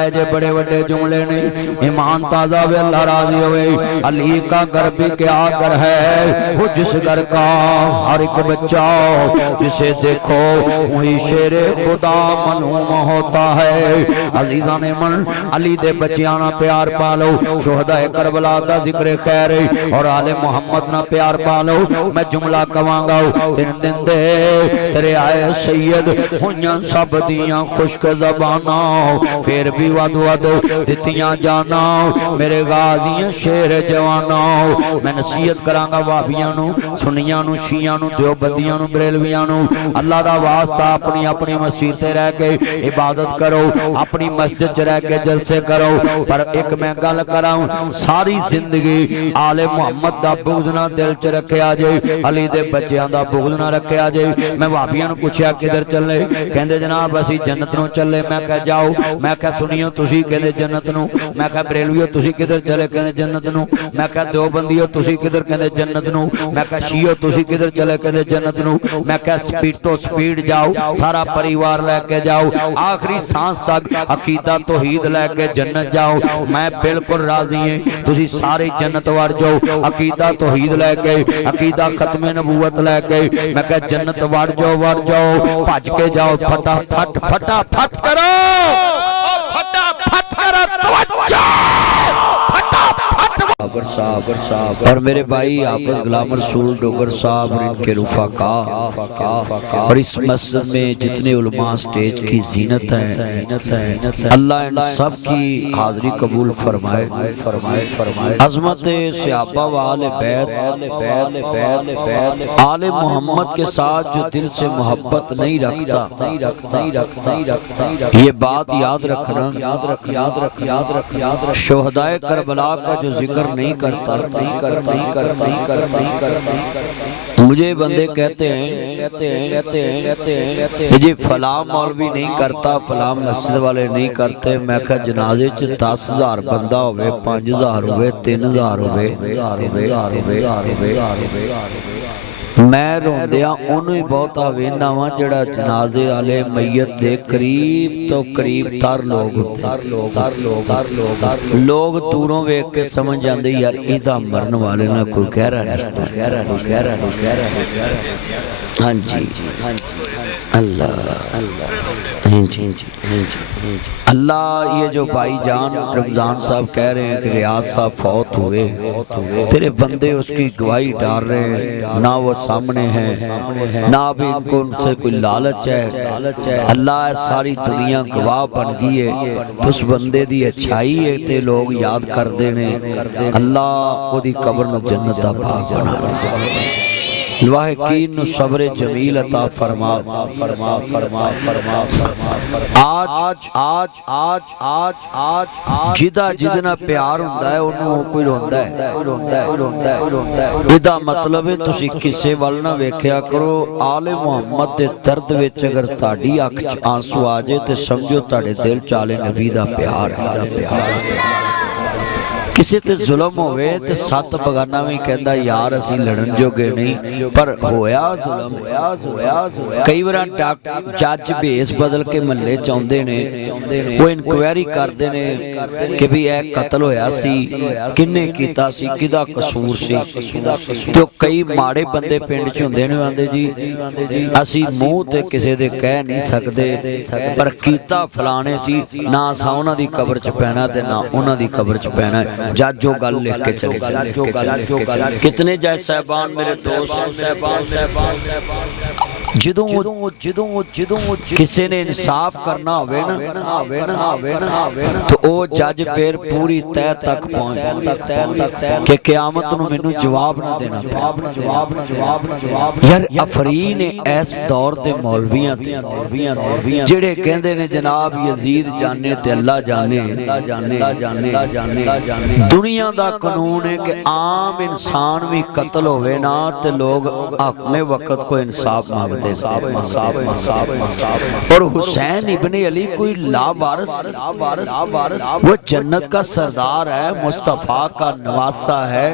जे बड़े बड़े जुमले ने ईमान ताजा वे अल्लाह राजी होवे। अली का घर भी क्या घर है, वो जिस घर का हर एक बच्चा जिसे देखो वही शेरे खुदा मलूम होता है। अजीजा ने मन अली दे बच्चियां ना प्यार पालो, शुहदा करबला का जिक्र खैर और आले मोहम्मद ना प्यार पालो। मैं जुमला कवांगा तीन दिन दे तेरे आए सैयद हुइयां सब दियां खुश्क ज़बाना, फिर भी वद वद दित्तियां जाना मेरे गाजियां शेर जवाना। मैं नसीहत करांगा वाबियां नू, सुनियां नू, शियां नू, देवबंदियां नू, बरेलवियां नू, अल्लाह दा वास्ता अपनी अपनी मस्जिद ते रह के इबादत करो, अपनी मस्जिद च रह के जलसे करो। पर एक मैं गल कराऊं, सारी जिंदगी आले मुहम्मद दा बुग़्ज़ ना दिल च रखिया जे, अली दे बच्चियां दा बुग़्ज़ ना रखिया जे। मैं वाबियां नू पुछया किधर चले, कहंदे जनाब असीं जन्नत नू चले। मैं कह जाओ, मैं कह सुनियो तुसी कहंदे जन्नत नू, मैं कह बरेलवियो तुसी किधर चले, कहंदे जन्नत नू, मैं कह देवबंदियो तुसी किधर, कहंदे जन्नत नू, मैं कह शियो तुसी किधर चले, कहंदे जन्नत नू, मैं कह स्पीडो स्पीड जाओ, सारा परिवार लेके जाओ, आखिरी सांस तक अकीदा तौहीद लेके जन्नत जाओ। मैं बिल्कुल राजी हां तुसी सारे जन्नत वार जाओ, अकीदा तौहीद लेके, अकीदा खत्मे नबूवत लेके। मैं कह जन्नत वार जाओ, भज के जाओ, फटाफट फटाफट करो, फटाफट करो, तवज्जो, फटाफट। और मेरे भाई आपस गुलाम रसूल डोगर साहब और इनके रुफाका और इस मस्जिद में जितने उलमा स्टेज की जीनत है, अल्लाह इन सब की हाजिरी कबूल फरमाए फरमाए। अज़मत सहाबा व आले बैत आले मोहम्मद के साथ जो दिल से मोहब्बत नहीं रखता, ये बात याद रखना, शुहदाए करबला का जो जिक्र नहीं करता। मुझे बंदे कहते हैं जी फला मौलवी नहीं करता, फला मस्जिद वाले नहीं करते। मैं कहा जनाजे च 10,000 बंदा होवे, 5,000 होवे, 3,000 होवे, मैं रोंदिया उन्होंने ही बहुता वेना वा जिहड़ा जनाजे वाले मैयत दे करीब तो करीब तर लोग दूरों वेख के समझ जाते यार इहदा मरन वाले ना कोई गहरा रिश्ता। हाँ जी अल्लाह अल्लाह। ये जो भाईजान रमजान साहब कह रहे हैं कि रियाज साहब फौत हुए, तेरे बंदे उसकी गवाही डाल रहे हैं, ना वो सामने हैं, ना भी इनको उनसे कोई लालच है। अल्लाह सारी दुनिया गवाह बन गई है, तो उस बंदे दी अच्छाई है ते लोग याद करते ने। अल्लाह ओदी कब्र नूं जन्नत दा बाग बना दे, वाहिकीन नु सब्र जमील अता फरमा। आज जिदा जिदना प्यार हुंदा है उन्होंने कोई रोंदा है। इदा मतलब है तुसी किसे वाल ना वेख्या करो। आले मुहम्मद दे दर्द विच अगर ताड़ी अख च आंसू आ जाए तो समझो ताड़े दिल च आले नबी दा प्यार है। किसी ते जुल्म होवे ते सत बगाना भी कहता यार असी लड़न जोगे नहीं, पर होया जुल्म। कई बार जज भेस बदल के महल्ले च आउंदे ने, वो इंक्वायरी करते ने कि भी यह कतल होया सी, किन्ने कीता सी, किदा कसूर सी। तो कई माड़े बंदे पिंड च हुंदे ने, आंदे जी असी मूंह ते किसे दे कह नहीं सकते, पर कीता फलाने सी, ना असां उन्हां दी कब्र च पैना ते ना उन्हां दी कब्र च पैना। जज जो गल लिख के चले। कितने जज साहबान मेरे दोस्त जिदों किसी ने इंसाफ करना होवे ना तो ओ जज फिर पूरी तय तक पहुंच के क़यामत नूं मैनूं जवाब ना देना यार। अफरीन इस दौर दे मौलवियां जिहड़े कहंदे ने जनाब यजीद जाने ते अल्लाह जाने। दुनिया दा कानून है कि आम इंसान भी कत्ल होवे ना ते लोग अपने वक्त को इंसाफ मांगते और हुसैन इब्ने अली कोई लावारिस, वो जन्नत का सरदार है, मुस्तफा का नवासा है,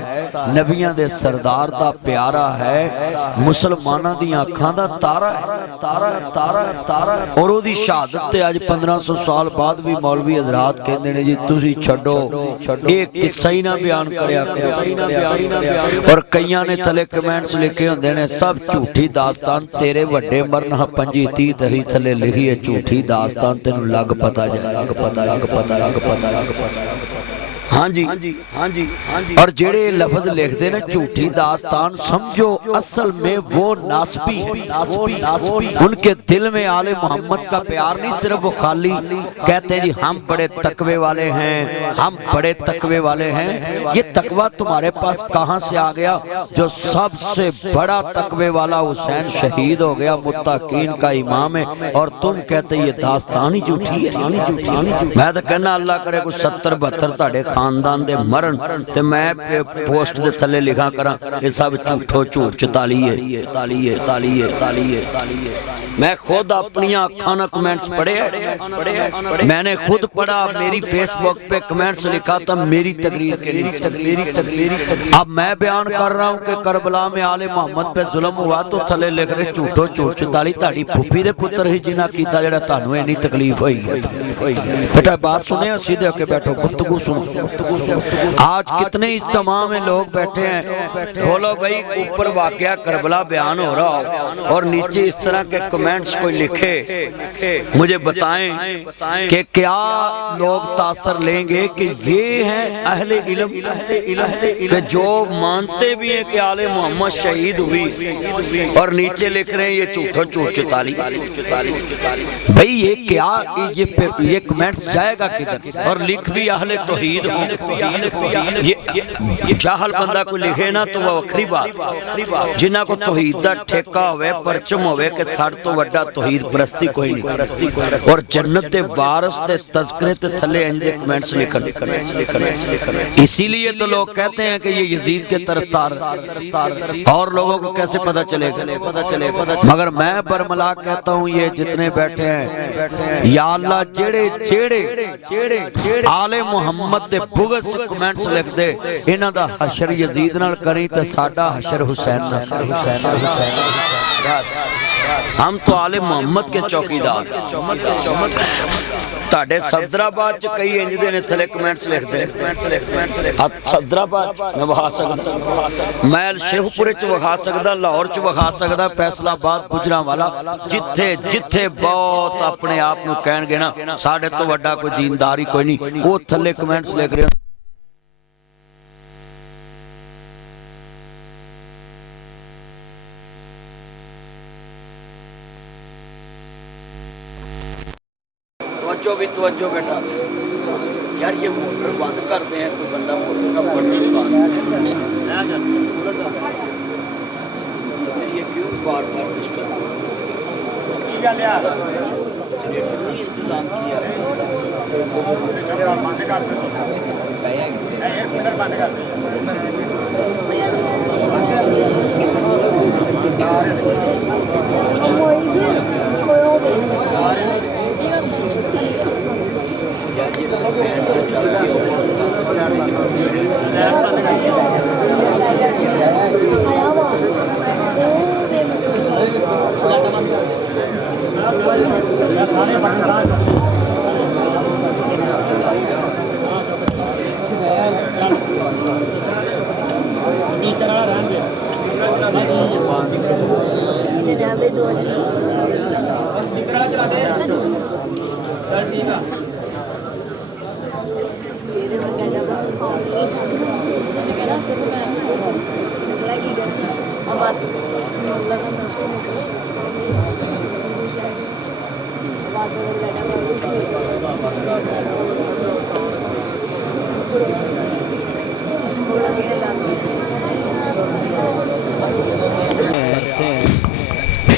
नबियां दे सरदार दा प्यारा है, मुसलमानां दी अखां दा तारा है, तारा। और ओदी शहादत ते अज 1500 साल बाद भी मौलवी हजरात कहंदे ने जी तुसी छड्डो, ये किस्सा ही ना बयान करया करो। और कईयां ने थले कमेंट्स लिखे होंदे ने सब झूठी दास्तान, तेरे वड्डे मरन हा 25-30 दही थले लिखी है झूठी दास्तान, तेनू लग पता हाँ जी। और जेड़े लफ्ज लिखते हैं झूठी दास्तान, समझो असल में वो नासबी है। उनके दिल में आले मोहम्मद का प्यार नहीं, सिर्फ वो खाली कहते हैं जी हम बड़े तकवे वाले हैं, हम बड़े तकवे वाले हैं। ये तकवा तुम्हारे पास कहाँ से आ गया? जो सबसे बड़ा तकवे वाला हुसैन शहीद हो गया, मुत्तकीन का इमाम है, और तुम कहते ये दास्तान ही झूठी है। मैं तो कहना अल्लाह करे कुछ 70-72 ताड़े खानदान दे मरण ते मैं पोस्ट दे थले लिखा करा ये सब झूठो झूठ 44 मैं खुद अपनी अखां नाल कमेंट्स पढ़े, मैंने खुद पढ़ा, मेरी फेसबुक पे कमेंट्स लिखा था मेरी तकरीर के नीचे। अब मैं बयान कर रहा हूँ कि करबला में आले मोहम्मद पे जुल्म हुआ, तो थले लिख रहे झूठो झूठ 44 ताड़ी फुफी दे पुत्र ही जिन्ना कीता जेड़ा तानू इन्नी तकलीफ होई है। बेटा बात सुने, सीधे होके बैठो, गुफ्तगू सुनो। आज कितने इज्तिमा में लोग बैठे हैं, बोलो भाई ऊपर वाकया करबला बयान हो रहा हो और नीचे इस तरह के कमेंट्स कोई लिखे, मुझे बताएं कि क्या लोग तासर लेंगे कि ये हैं अहले इल्म कि जो मानते भी हैं कि आले मोहम्मद शहीद हुई और नीचे लिख रहे हैं ये झूठो झूठ 44। भाई ये क्या, ये कमेंट्स जाएगा किधर? और लिख भी अहले तौहीद हो, ये जाहल बंदा को लिखे ना तो वह वखरी बात, जिन्हां को तौहीद दा ठेका होवे, परचम होवे कि साड तो वड्डा तौहीद परस्ती कोई नहीं, और जन्नत दे वारिस ते तज़किरे ते थले इंदे कमेंट्स लिखन। इसीलिए तो लोग कहते हैं कि ये यजीद के तरफदार, और लोगों को कैसे पता चलेगा? मगर मैं बरमला कहता हूँ ये जितने बैठे हैं, या अल्लाह जेड़े आले मोहम्मद दे बुग़्ज़ च कमेंट्स लिख दे, इन्हां दा हशर यजीद नाल करी ते साडा हशर हुसैन नाल। हम तो आले मोहम्मद के चौकीदार। ताडे सफदराबाद च कई इंज दे ने थले कमेंट्स लिखदे, अब सफदराबाद मैं वहा सकदा, मैल शेखपुरे च वखा सकदा, लाहौर च वखा सकदा, फैसलाबाद, गुजरांवाला, जिथे बहुत अपने आप नूं कहणगे ना साडे तो वड्डा कोई दीनदार ही कोई नहीं, वो थले कमेंट्स लिख रहे। तवज्जो बेटा, यार ये मोटर बंद करते हैं, कोई बंदा मोटर का बटन ये क्यों बार-बार इंतजाम किया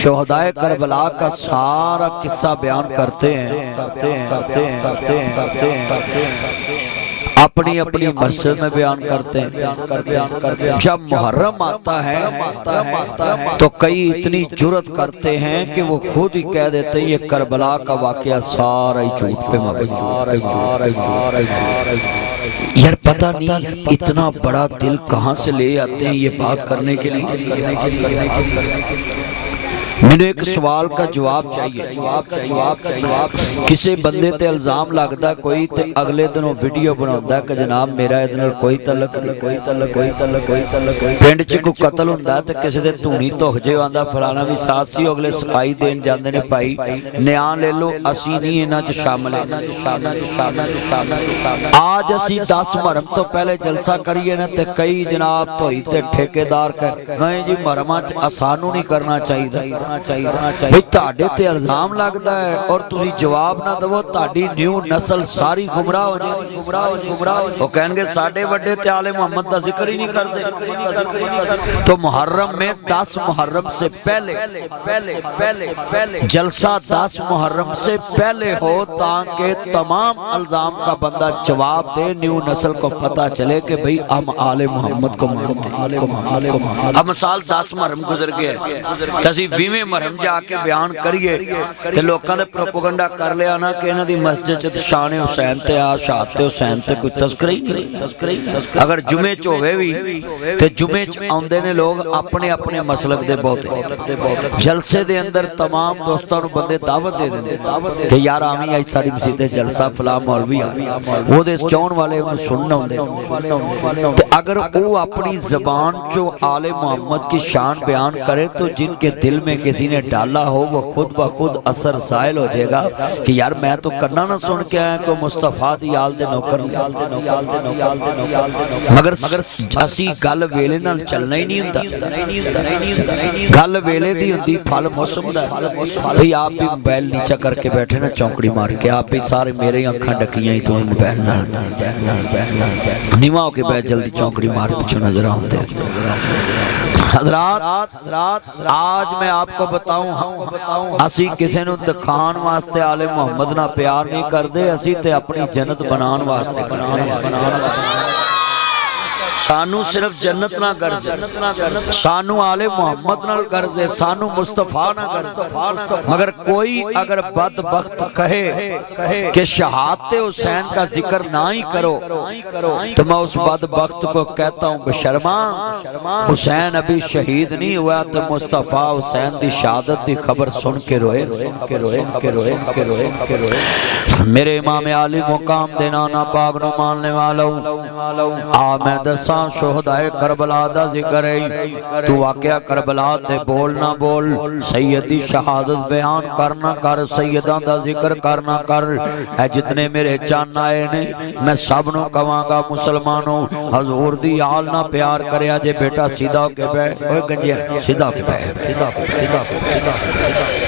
शोहदाए करबला का सारा किस्सा बयान करते हैं अपनी अपनी मस्जिद में बयान करते हैं। जब मुहर्रम आता है तो कई इतनी जुर्रत करते हैं कि वो खुद ही कह देते हैं ये करबला का वाकया सारा ही झूठ पे मबनी। यार पता नहीं इतना बड़ा दिल कहाँ से ले आते हैं ये बात करने के लिए। मैंने एक सवाल का जवाब चाहिए। किसी बंदे ते इल्जाम लगता कोई ते अगले दिन वीडियो बनाता कि जनाब मेरा इहदे नाल कोई तलक पिंड च कोई कतल हुंदा ते किसी दे धूनी धुख जे आंदा फलाना भी साथ सी अगले सफाई देन जांदे ने भाई न्याय ले लो असी नहीं इन्हां च शामिल। आज असी 10 मुहर्रम तो पहले जलसा करिए ना ते कई जनाब धोई ते ठेकेदार कह नहीं जी मुहर्रमां च सानू नहीं करना चाहिए भाई ताड़े ते इल्जाम लगता है और तुसी जवाब ना दवो ताड़ी न्यू नस्ल सारी गुमराह हो जाएगी। वो कहेंगे साडे वड्डे ते आले मोहम्मद दा जिक्र ही नहीं करते। तो मुहर्रम में 10 मुहर्रम से पहले जलसा 10 मुहर्रम से पहले हो ताकि तमाम इल्जाम का बंदा जवाब दे न्यू नस्ल को पता चले कि भाई हम आले मोहम्मद को मानते हैं। अब मिसाल 10 मुहर्रम गुजर गए तसी 20 मुहर्रम जाके बयान करिए ते लोकां दे प्रोपेगेंडा कर लिया ना कि इन्हां दी मस्जिद च शान हुसैन ते आ शहादत हुसैन ते कोई तस्करी नहीं। अगर जुमे च होवे भी ते जुमे च आउंदे ने लोग अपने अपने मसलक दे बहुते जलसे दे अंदर तमाम दोस्तां नूं बंदे दावत दे देंदे कि यार आवी अज साडी मस्जिद ते जलसा फला मौलवी आ ओदे चाहण वाले उन्हें सुनन आउंदे ते अगर वो अपनी ज़बान जो आले मोहम्मद की शान बयान करे तो जिनके दिल में किसी ने डाला हो वो खुद ब खुद असर ज़ायल हो जाएगा कि यार मैं तो करना ना सुन के आया को मुस्तफा दी आल दे नौकर मगर असी गल वेले नाल चलना ही नहीं हुंदा। गल वेले दी हुंदी फल मौसम दा। भाई आप भी मोबाइल नीचा करके बैठे ना चौंकड़ी मार के आप भी सारे मेरे अखां डकियां ही तो मोबाइल नाल नीवा होके बैठ जल्दी चौंकड़ी मार पिछों नजर आउंदे। हज़रात आज मैं आपको बताऊं असी किसी नूं दिखाण वास्ते आले मोहम्मद नाल प्यार नहीं करते असी ते अपनी जन्नत बनाने वास्ते सानू सिर्फ जन्नत ना गर्ज सानू आले मोहम्मद नाल गर्ज है सानू मुस्तफा ना गर्ज। मगर कोई अगर बदबख्त कहे कि शहादत हुसैन का जिक्र ना ही करो तो मैं उस बदबख्त को कहता हूँ बेशर्मा हुसैन अभी शहीद नहीं हुआ तो मुस्तफा हुसैन की शहादत की खबर सुन के रोए। मेरे इमाम आली मुकाम दे नाना पाक नूं मानने वालों आ मैं दसा शोहदाए करबला दा जिक्र है तू वाकया करबला ते बोल ना बोल सैयदी शहादत बयान करना कर सैयदा दा जिक्र करना कर। ऐ जितने मेरे चन्न आए ने मैं सब नूं कवांगा मुसलमानों हजूर दी आल ना प्यार करया जे बेटा सीधा होके बैठ ओए गंजिया सीधा होके बैठ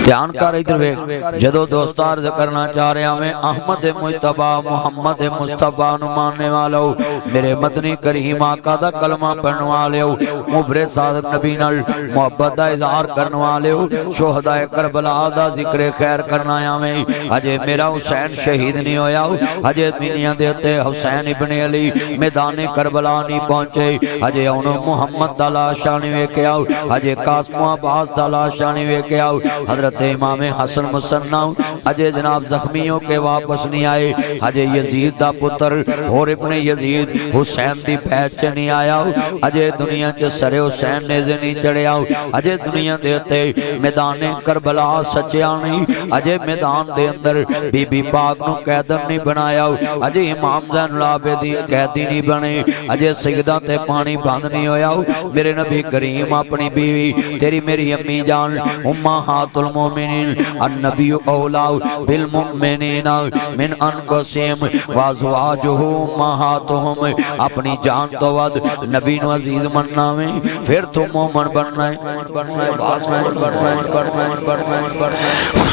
ध्यान कर इधर वेख जदों दोस्तां अर्ज करना चाह रहा मैं अहमद मुजतबा मुहम्मद मुस्तफा नूं मानने वालों मेरे मदनी करीम आका दा कलमा पढ़ने वाले मुबरे सादिक नबी नाल मोहब्बत दा इजहार करने वाले शोहदाए करबला दा जिक्र खैर करना आया मैं। अजे मेरा हुसैन शहीद नहीं होया अजे दुनिया दे उत्ते हुसैन इब्ने अली मैदाने करबला नहीं पहुंचे अजे उन्हों मुहम्मद दा लाशा नहीं वेख्या अजे कासिम अब्बास दा लाशा नहीं वेख्या हजरत इमाम हसन मुसन्ना अजे जनाब जख्मी होके वापस नहीं आए अजे यजीद दा पुत्र होर इब्ने यजीद हुसैन दी पैच नहीं आया अजे दुनिया च सरे हुसैन नेज़े नहीं चढ़िया अजे दुनिया दे उत्ते मैदाने करबला सच्चिया नहीं अजे मैदान दे अंदर बीबी पाक नूं कैदन नहीं बनाया अजे इमाम ज़ैनुल आबिदीन कैदी नहीं बने अजे सजदा ते पानी बंद नहीं होया। मेरे नबी करीम अपनी बीवी तेरी मेरी अम्मी जान उम्मा हातुल मोमिनीन अन्नबी औला बिल मुमिनीना मिन अनफुसिहिम व अज़वाजुहु उम्महातुहुम। अपनी जान तो वध नबी नू अजीज मनना वे, फिर तो मोमन बनना है।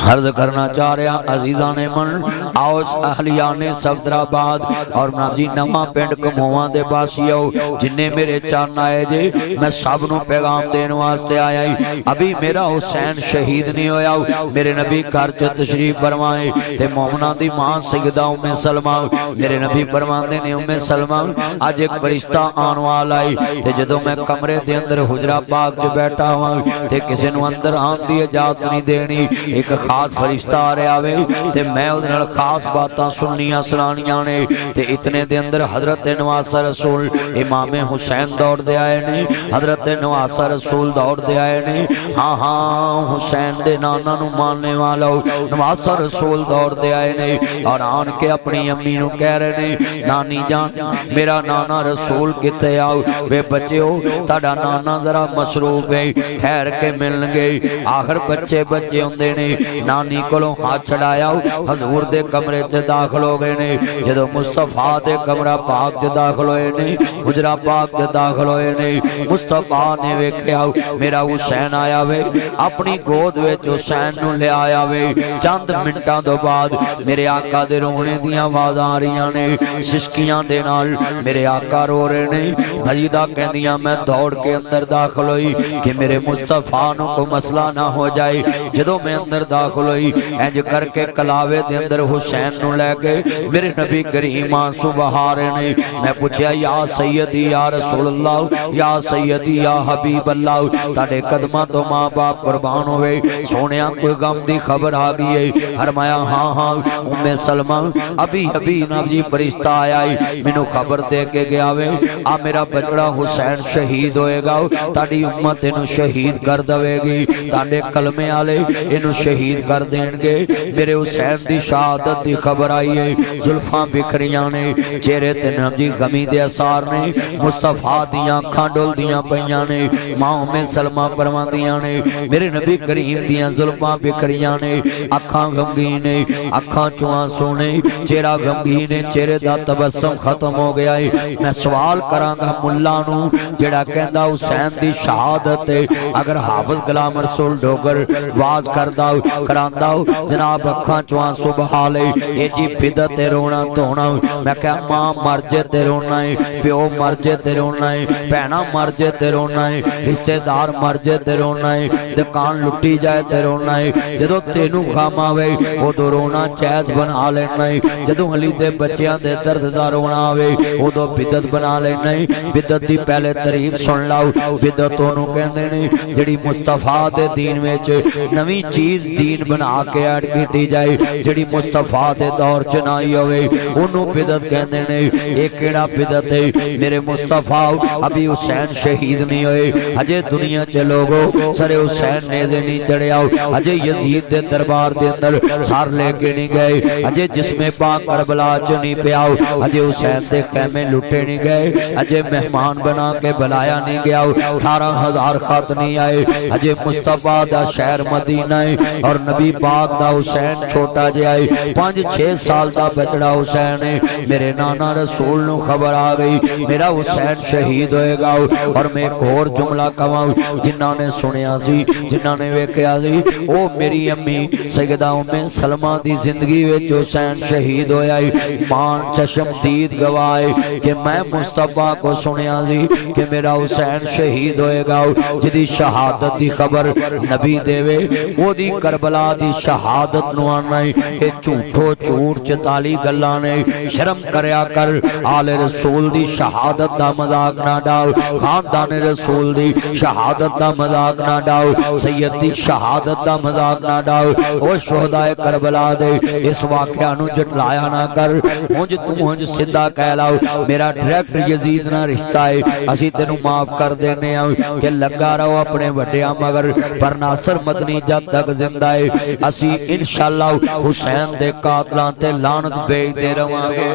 अर्ज करना चाह रहा अजीजा ने मन आओ अहलिया ने सफदराबाद और नाजी नवा पिंड कमोवा दे बासियो जिन्ने मेरे चन्न आए जे, मैं सब नू पैगाम देने वास्ते आया ही। अभी मेरा हुसैन शहीद नहीं होया, मेरे नबी घर च तशरीफ फरमाए ते मोमना दी मां सैयदा उम्मे सलमा, मेरे नबी फरमांदे ने उम्मे सलमा अज एक फरिश्ता आने वाला है ते जदों मैं कमरे दे अंदर हुजरा पाक च बैठा हां ते किसी नू अंदर आने दी इजाजत नहीं देनी, एक खास फरिश्ता आ रहा वे ते मैं उहदे नाल खास बातां सुननियां सुनानियां ने। ते इतने दे अंदर हजरत नवासा रसूल इमाम हुसैन दौड़ दे आए ने, हजरत नवासा रसूल दौड़ दे आए ने। हाँ हाँ हुसैन दे नाना नू मानने वाला नवासा रसूल दौड़ दे आए ने और आन के अपनी अम्मी नू कह रहे ने नानी जान मेरा नाना रसूल किथे आओ वे बच्चो ताड़ा नाना जरा मसरूफ है ठहर के मिलणगे। आखिर बच्चे बच्चे होंदे ने नानी कोलों हाथ छड़ाया हजूर दे कमरे च दाखिल हो गए ने। जदों मुस्तफा दे कमरा पाक च दाखिल होए ने, हुजरा पाक च दाखिल होए ने, मुस्तफा ने वेख्या मेरा हुसैन आया वे, अपनी गोद विच हुसैन नू ले आया वे। चंद मिनटां तो बाद मेरे आका दे रोने दी आवाज़ां आ रही ने, सिसकियां दे नाल मेरे आका रो रहे ने। मजीदा कहंदियां मैं दौड़ के अंदर दाखिल हुई कि मेरे मुस्तफा नू कोई मसला ना हो जाए। जदों मैं अंदर दाखिल हुई इंज करके कलावे दे अंदर हुसैन नू लैके मेरे नबी करीम आंसू बहा रहे ने। मैं पूछया या सैयदी या रसूल अल्लाह या सैयदी या हबीब अल्लाह ताडे कदमां तो मां बाप कुर्बान होवे, सोनिया कोई गम दी खबर आ गई है? फरमाया हाँ हाँ उम्मे सलमा अभी अभी नबी फरिश्ता आया है मैनू खबर दे के गया वे आ मेरा बचड़ा हुसैन शहीद होएगा, ताड़ी उम्मत इनू शहीद कर देवेगी, ताडे कलमे वाले इनू शहीद कर देंगे। मेरे हुसैन दी शहादत दी खबर आई है, जुल्फां बिखरियां ने, चेहरे ते नबी गमी दे असार ने, मुस्तफा दियां अखां डुलदियां पईयां ने। मां उम्मे सलमा फरमांदियां ने मेरे नबी करीम दियां जुल्फां बिखरियां ने, अखां गमगीन ने, अखां चों आंसू ने, चेहरा गमगीन ने, चेहरे दा तबस्सुम खत्म हो गया है। मैं सवाल करांगा मुल्ला नू जेड़ा कहंदा हुसैन दी शहादत है, अगर हाफिज गुलाम रसूल डोगर वाज करदा करांदा जनाब अखां चों आंसू बहा ले ये जी बिदत ते रोना धोना। मैं कहा मां मर जे ते रोना है, प्यो मर जे ते रोना है, भैणा मर जे ते रोना है, रिश्तेदार मर जे ते रोना है, दुकान लुटी जाए ते रोना है। जदों तेनू गम आवे उदों रोना जायज बना लेना है, जदों अली दे बच्चियां दे दर्द दा रोना आवे उदों बिदत बना लेना है। बिदत दी पहले तारीफ सुन लाओ, बिदत ओनू कहंदे ने जिहड़ी मुस्तफा दे दीन विच नवी चीज दीन बना के ऐड कीती जाए, जिहड़ी मुस्तफा दे दौर च ना आई होवे ओनू बिदत कहंदे ने। ये केड़ा बिदत है? मेरे मुस्तफा अभी हुसैन शहीद नहीं होए, अजे दुनिया च लोगो सरे हुसैन ने दे नहीं चढ़िया, अजे यजीद दे दरबार दे अंदर सार लेके नहीं गए, अजे जिसमें पाक करबला च नहीं पिया, अजे हुसैन दे खैमे लुटे नहीं गए, अजे मेहमान बना के बुलाया नहीं गया, 18,000 खत नहीं आए, अजे मुस्तफा दा शहर मदीना है और नबी पाक दा हुसैन छोटा जिहा है, 5-6 साल दा बचड़ा हुसैन है। मेरे नाना रसूल नू खबर आ गई मेरा हुसैन शहीद होएगा। और मैं एक होर जुमला कवां जिन्हां ने सुनिया सी जिन्हां ने वेख्या सी ओ मेरी अम्मी सैयदा उम्मे सलमा दी जिंदगी विच हुसैन शहीद होया है। मान चशमदीद गवाए कि मैं मुस्तफा को सुनिया सी कि मेरा हुसैन शहीद होएगा, जिदी शहादत दी खबर नबी देवे ओदी करबला दी शहादत नू आना है झूठो झूठ 44 गल्लां ने। शर्म करया कर, आले रसूल दी शहादत दा मजाक ना डाल, खानदान रसूल दी शहादत दा मजाक ना डाल, सैयद दी शहादत दा मजाक ना डाल। ओ शोहदाए करबला दे इस वाकया नू जटलाया ना कर, मुझ तू मुझ सीधा कह लाओ मेरा डायरेक्ट यजीद ना रिश्ता है, असी तेनू माफ कर देने कि लगा रहो अपने वड्डियां मगर। पर नासर मदनी जब तक जिंदा है असी इंशाअल्लाह हुसैन दे कातलां ते लानत भेजदे रवांगे।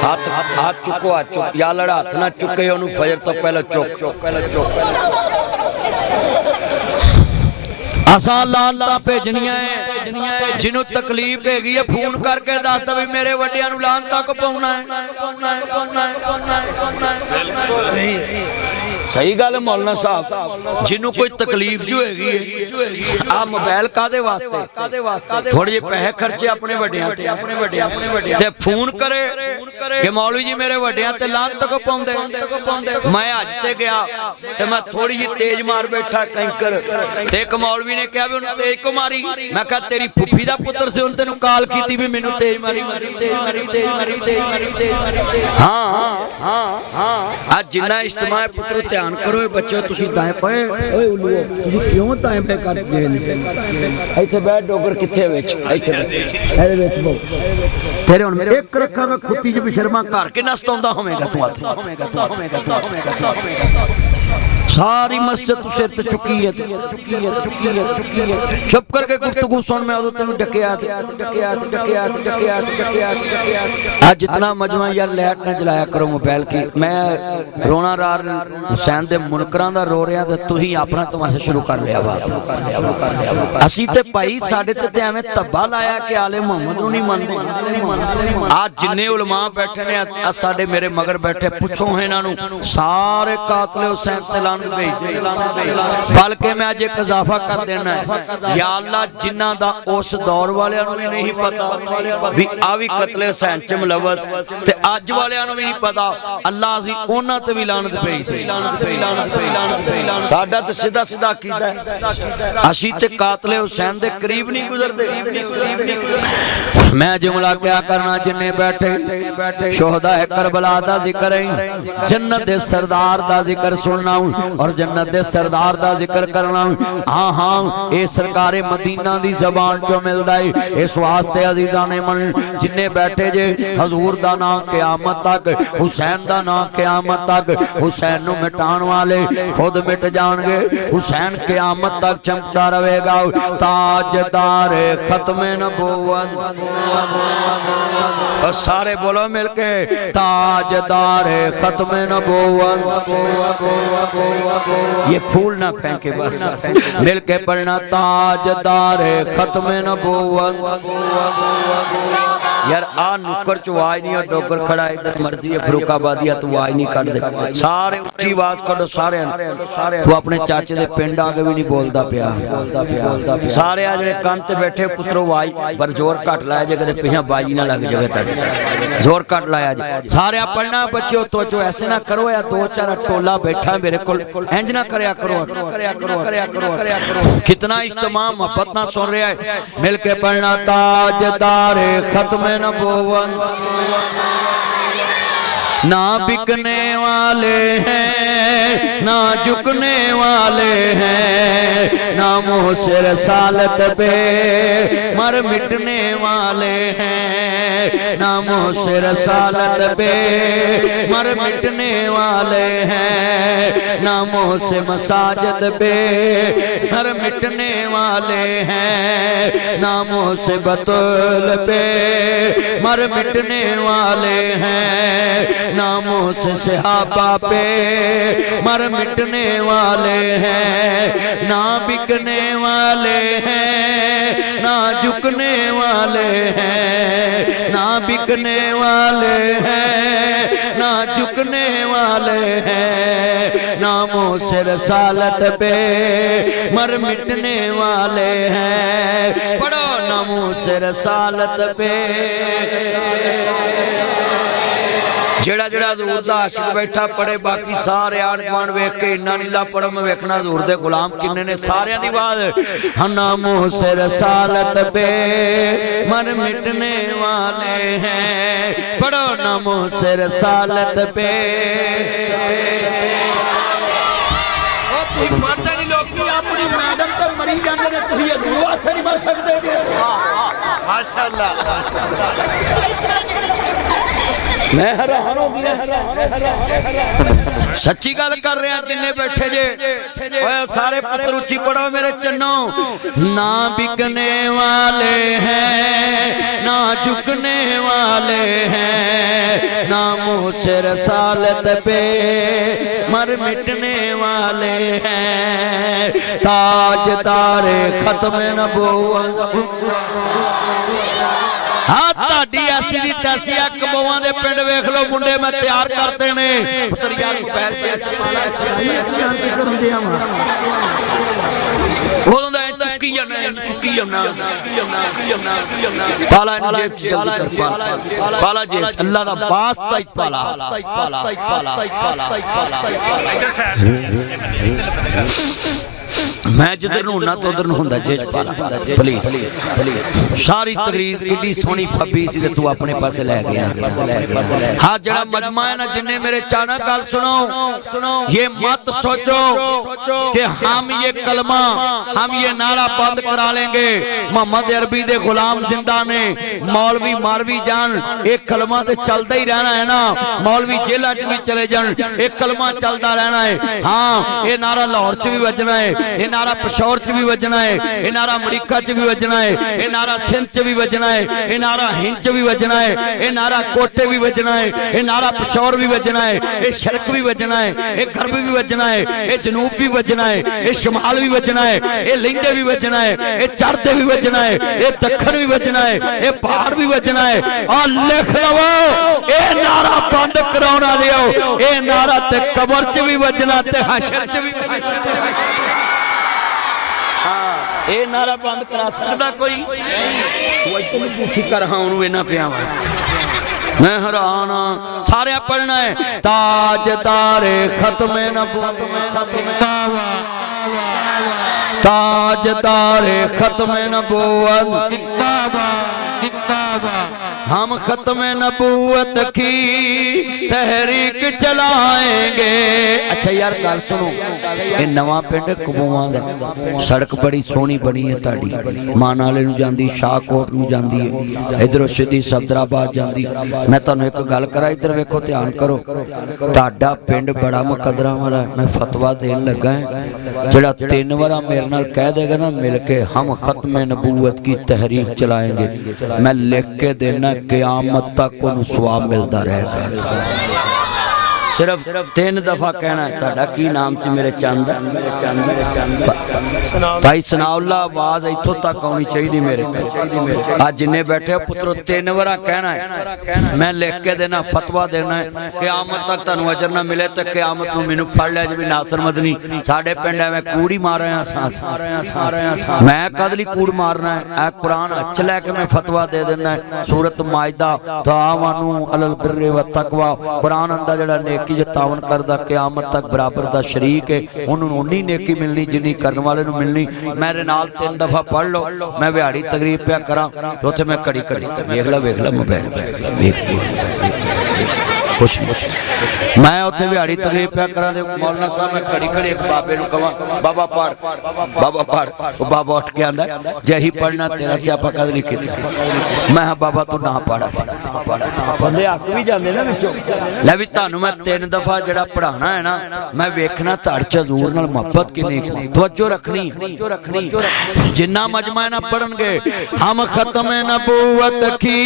हाथ हाथ चुको, हाथ चुक या लड़ा हाथ ना चुके ओनू फजर तो पहले चुक। असा लानतां भेजनियां है जिन्हों तकलीफ हैगी है फोन करके दस दे मेरे वड्डियां नूं लानतां को पाउणा है। सही गल मौलाना साहब, जिन्हों कोई तकलीफ जो हैगी है आ मोबाइल कादे वास्ते थोड़े जे पैसे खर्चे अपने वड्डियां ते फोन करे कि मौलवी जी मेरे वड्डियां ते लानत को पाउंदे। मैं अज ते गया ते मैं थोड़ी जी तेज मार बैठा कंकर ते एक मौलवी ने कहा भी उन्हें तेज को मारी। मैं कहा तेरी फुफी दा पुत्र से उन तेनू काल कीती भी मैनू तेज मारी। हाँ हाँ हाँ आज जिन्ना इज्तिमा पुत्रो ध्यान करो बच्चों, तुसी दाएं पे ओए उल्लूओ तुसी क्यों दाएं पे कर गए ने? इथे बैठ डोगर किथे विच इथे एदे विच बो तेरे हुन मेरे एक रखा मैं खुत्ती च बिशर्मा घर के नस्तांदा होवेगा तू आथे सारी मस्जिद तू सिर ते चुकी है चुप करके गुफ्तगू सुन। मैं उदों तेनू डकिया आज जितना मजमा यार लाइट ना जलाया करो मोबाइल की। मैं रोना रार हुसैन दे मुनकरां दा रो रहा ते तुही अपना तमाशा शुरू कर लिया। बात असी ते भाई साडे ते एवें धब्बा लाया कि आले मोहम्मद नूं नहीं मनदे। आज जिन्ने उलमा बैठे ने साडे मेरे मगर बैठे पुछो इन्हां नूं सारे कातले हुसैन ते बल्कि मैं अज एक इजाफा कर देना है या अल्लाह जिन्हां दा उस दौर वालियां नूं भी नहीं पता भी आ भी कतले हुसैन च मुलव्वस ते अज वालियां नूं भी नहीं पता अल्लाह असीं उन्हां ते भी लानत भेज दे। साडा ते सीधा सीधा कीता है असीं ते कातले हुसैन दे करीब नहीं गुजरदे। मैं जुमला क्या करना जिन्ने बैठे शोहदा करबला दा जिक्र है, जन्नत दे सरदार दा जिक्र सुनना और जन्नत दे सरदार दा जिक्र करना। हाँ हाँ ये सरकारे मदीना दी जबान चो मिलदा है। इस वास्ते अजीज़ां ने मन जिन्ने बैठे जे हजूर दा नाम क़यामत तक, हुसैन दा नाम क़यामत तक, हुसैन नूं मिटाण वाले खुद मिट जाणगे, हुसैन क़यामत तक चमकता रहेगा। ताजदार खत्मे नबूवत और सारे बोलो मिलके ताजदार खत्मे नबूवत। ये फूल ना फेंके बस मिलके पढ़ना ताजदार खत्मे नबूवत। यार आ नुक्कर च आवाज नहीं और डोगर खड़ा इधर मर्जी है फरूकाबादिया तू आवाज नहीं कर दे सारे उच्ची आवाज करो सारे तू अपने चाचे दे पिंड आके भी नहीं बोलता पिया सारे आ जेडे कंन ते बैठे पुत्रो आवाज पर जोर घट लाया जे कदे पिछा बाजी ना लग जावे तक जोर घट लाया जे सारे पढ़ना बच्चों तो जो ऐसे ना करो या दो चार टोला बैठा मेरे को इंज ना करया करो कितना इज्तिमा मोहब्बत ना सुन रहा है मिलके पढ़ना ताजदार खत्म नबूवत। ना बिकने वाले हैं ना झुकने वाले हैं, ना मुँह से रसालत पे मर मिटने वाले हैं, ना मुँह से रसालत पे मर मिटने वाले हैं, ना मुँह से मसाजद पे मर मिटने वाले हैं, ना मुँह से बतूल पे मर मिटने वाले हैं, ना मुँह से सहाबा पे मर मिटने वाले हैं, ना बिकने वाले हैं ना झुकने वाले हैं, ना बिकने वाले हैं ना झुकने वाले हैं, ना मुँह से रसालत पे मर मिटने वाले हैं। पढ़ो ना मुँह से रसालत पे जेड़ा जेड़ा हजूर दा आशिक बैठा पढ़े बाकी सारे आन पान वेख के इन्ना नीला पढ़ो मैं वेखना हजूर दे गुलाम किन्ने ने सारे दी आवाज हना मुँह से रसालत पे मन मिटने वाले हैं। पढ़ो ना मुँह से रसालत पे अपनी मैडम तो मरी जाते ने तुम हजूर वास्ते नहीं मर सकते। माशाअल्लाह मैं हैरान हो गया सच्ची गल कर रहे हैं जिन्ने बैठे जे सारे पुत्र उच्ची पढ़ो मेरे चन्नो। ना बिकने वाले हैं ना झुकने वाले हैं, ना मुँह उस रसालत पे मर मिटने वाले हैं। ताजदार खत्म नबूवत। हाँ ताड़ी ऐसी दी तैसी कबोआ दे पिंड वेख लो मुंडे मैं तैयार करते ने पुत्र यार पैर पे चुकी जाना पाला जेब जल्दी कर पाला जेब अल्लाह दा वास्ता ही पाला मैं जिधर होना तो उधर होंदा जेज पाला प्लीज सारी तकरीर कितनी सोहनी फबी सी तू अपने पासे ले गया। हां जड़ा मजमा है ना जिन्ने मेरे चाना गल सुनो ये मत सोचो कि हम ये कलमा हम ये नारा बंद करा लेंगे। मोहम्मद अरबी दे गुलाम जिंदा ने मौलवी मारवी जान एक कलमा ते चलता ही रहना है ना। मौलवी जेला च भी चले जान एक कलमा चलता रहना है। हां ये नारा लाहौर च भी वजना है, ये नारा पेशौर च भी वजना है, ये नारा अमरीका च भी वजना है, ये नारा सिंध च भी वजना है, ये नारा हिंद च भी वजना है, ये नारा कोटे भी वजना है, ये नारा पेशौर भी वजना है, ये शर्क भी वजना है, ये गर्ब भी वजना है, ये जनूब भी वजना है, ये शुमाल भी वजना है, ये लिंगे भी वजना है, ये चढ़ते भी वजना है, ये दखन भी वजना है, ये पहाड़ भी वजना है। और लिख लवो ये नारा बंद कराना लियो, ये नारा ते कबर च भी वजना ते हशर च भी। ये नारा बंद करा सकता कोई? तू इतनी पूछी कर हाँ उन्होंने इना पिया मैं हैरान सारे पढ़ना है। ताजदारे खत्मे नबूवत ताजदारे खत्मे नबूवत हम खत्म नबूवत की तहरीक चलाएंगे। अच्छा यार गल सुनो ये नवा पिंड कबोआ दा सड़क बड़ी सोहनी बनी है ताड़ी मान वाले नूं जांदी शाहकोट नूं जांदी है इधरों सीधी सफदराबाद जांदी। मैं तुहानूं एक गल करा इधर वेखो ध्यान करो ताड़ा पिंड बड़ा मुकदरा वाला मैं फतवा देन लगा है जिहड़ा 3 वारा मेरे नाल कह देगा ना मिल के हम खत्म नबूवत की तहरीक चलाएंगे मैं लिख के देना क़यामत तक उन्हें सवाब मिलता रहेगा। सिर्फ 3 दफा कहना है। ताड़ा की नाम से मेरे चंद भाई सनाउल्ला आवाज इत्थों तक आनी चाहिए मेरे आज जिन्ने बैठे हो पुत्रो 3 बार कहना है मैं लिख के देना फतवा देना है क़यामत तक तुहानू अजर ना मिले तो क़यामत नूं मैनू फड़ लिया जी नासर मदनी साडे पिंड एवें कूड़ ही मार रहे हैं मैं कदली कूड़ मारना है। कुरान हथ लैके मैं फतवा दे देना है सूरत माइदा तावानू अलल बिर्रि व तकवा कुरान अंदा जिहड़ा नेकी जतावन करदा क़यामत तक बराबर दा शरीक है उन्होंने उन्नी नेकी मिलनी जिन्नी करने वाले नूं मिलनी। मेरे नाल 3 दफा पढ़ लो मैं व्याड़ी तकरीब पे करा तो उत्थे मैं कड़ी वेख ला मोबाइल कुछ मैं उत्थे व्याड़ी तकरीब पे करा दे मौलाना साहब मैं कड़ी एक बाबे नूं कहां बाबा पढ़ वो बाबा उठ के आंदा जे ही पढ़ना तेरा स्यापा कद लिखी मैं बाबा तू ना पढ़ा बंदे हक भी जांदे ना विचों ले भी तुहानू मैं 3 दफा जिहड़ा पढ़ाना है ना मैं वेखना तुहाडे च हजूर नाल मुहब्बत किन्नी तवज्जो रखनी जिन्ना मजमा ना पढ़नगे हम खत्म नबूवत की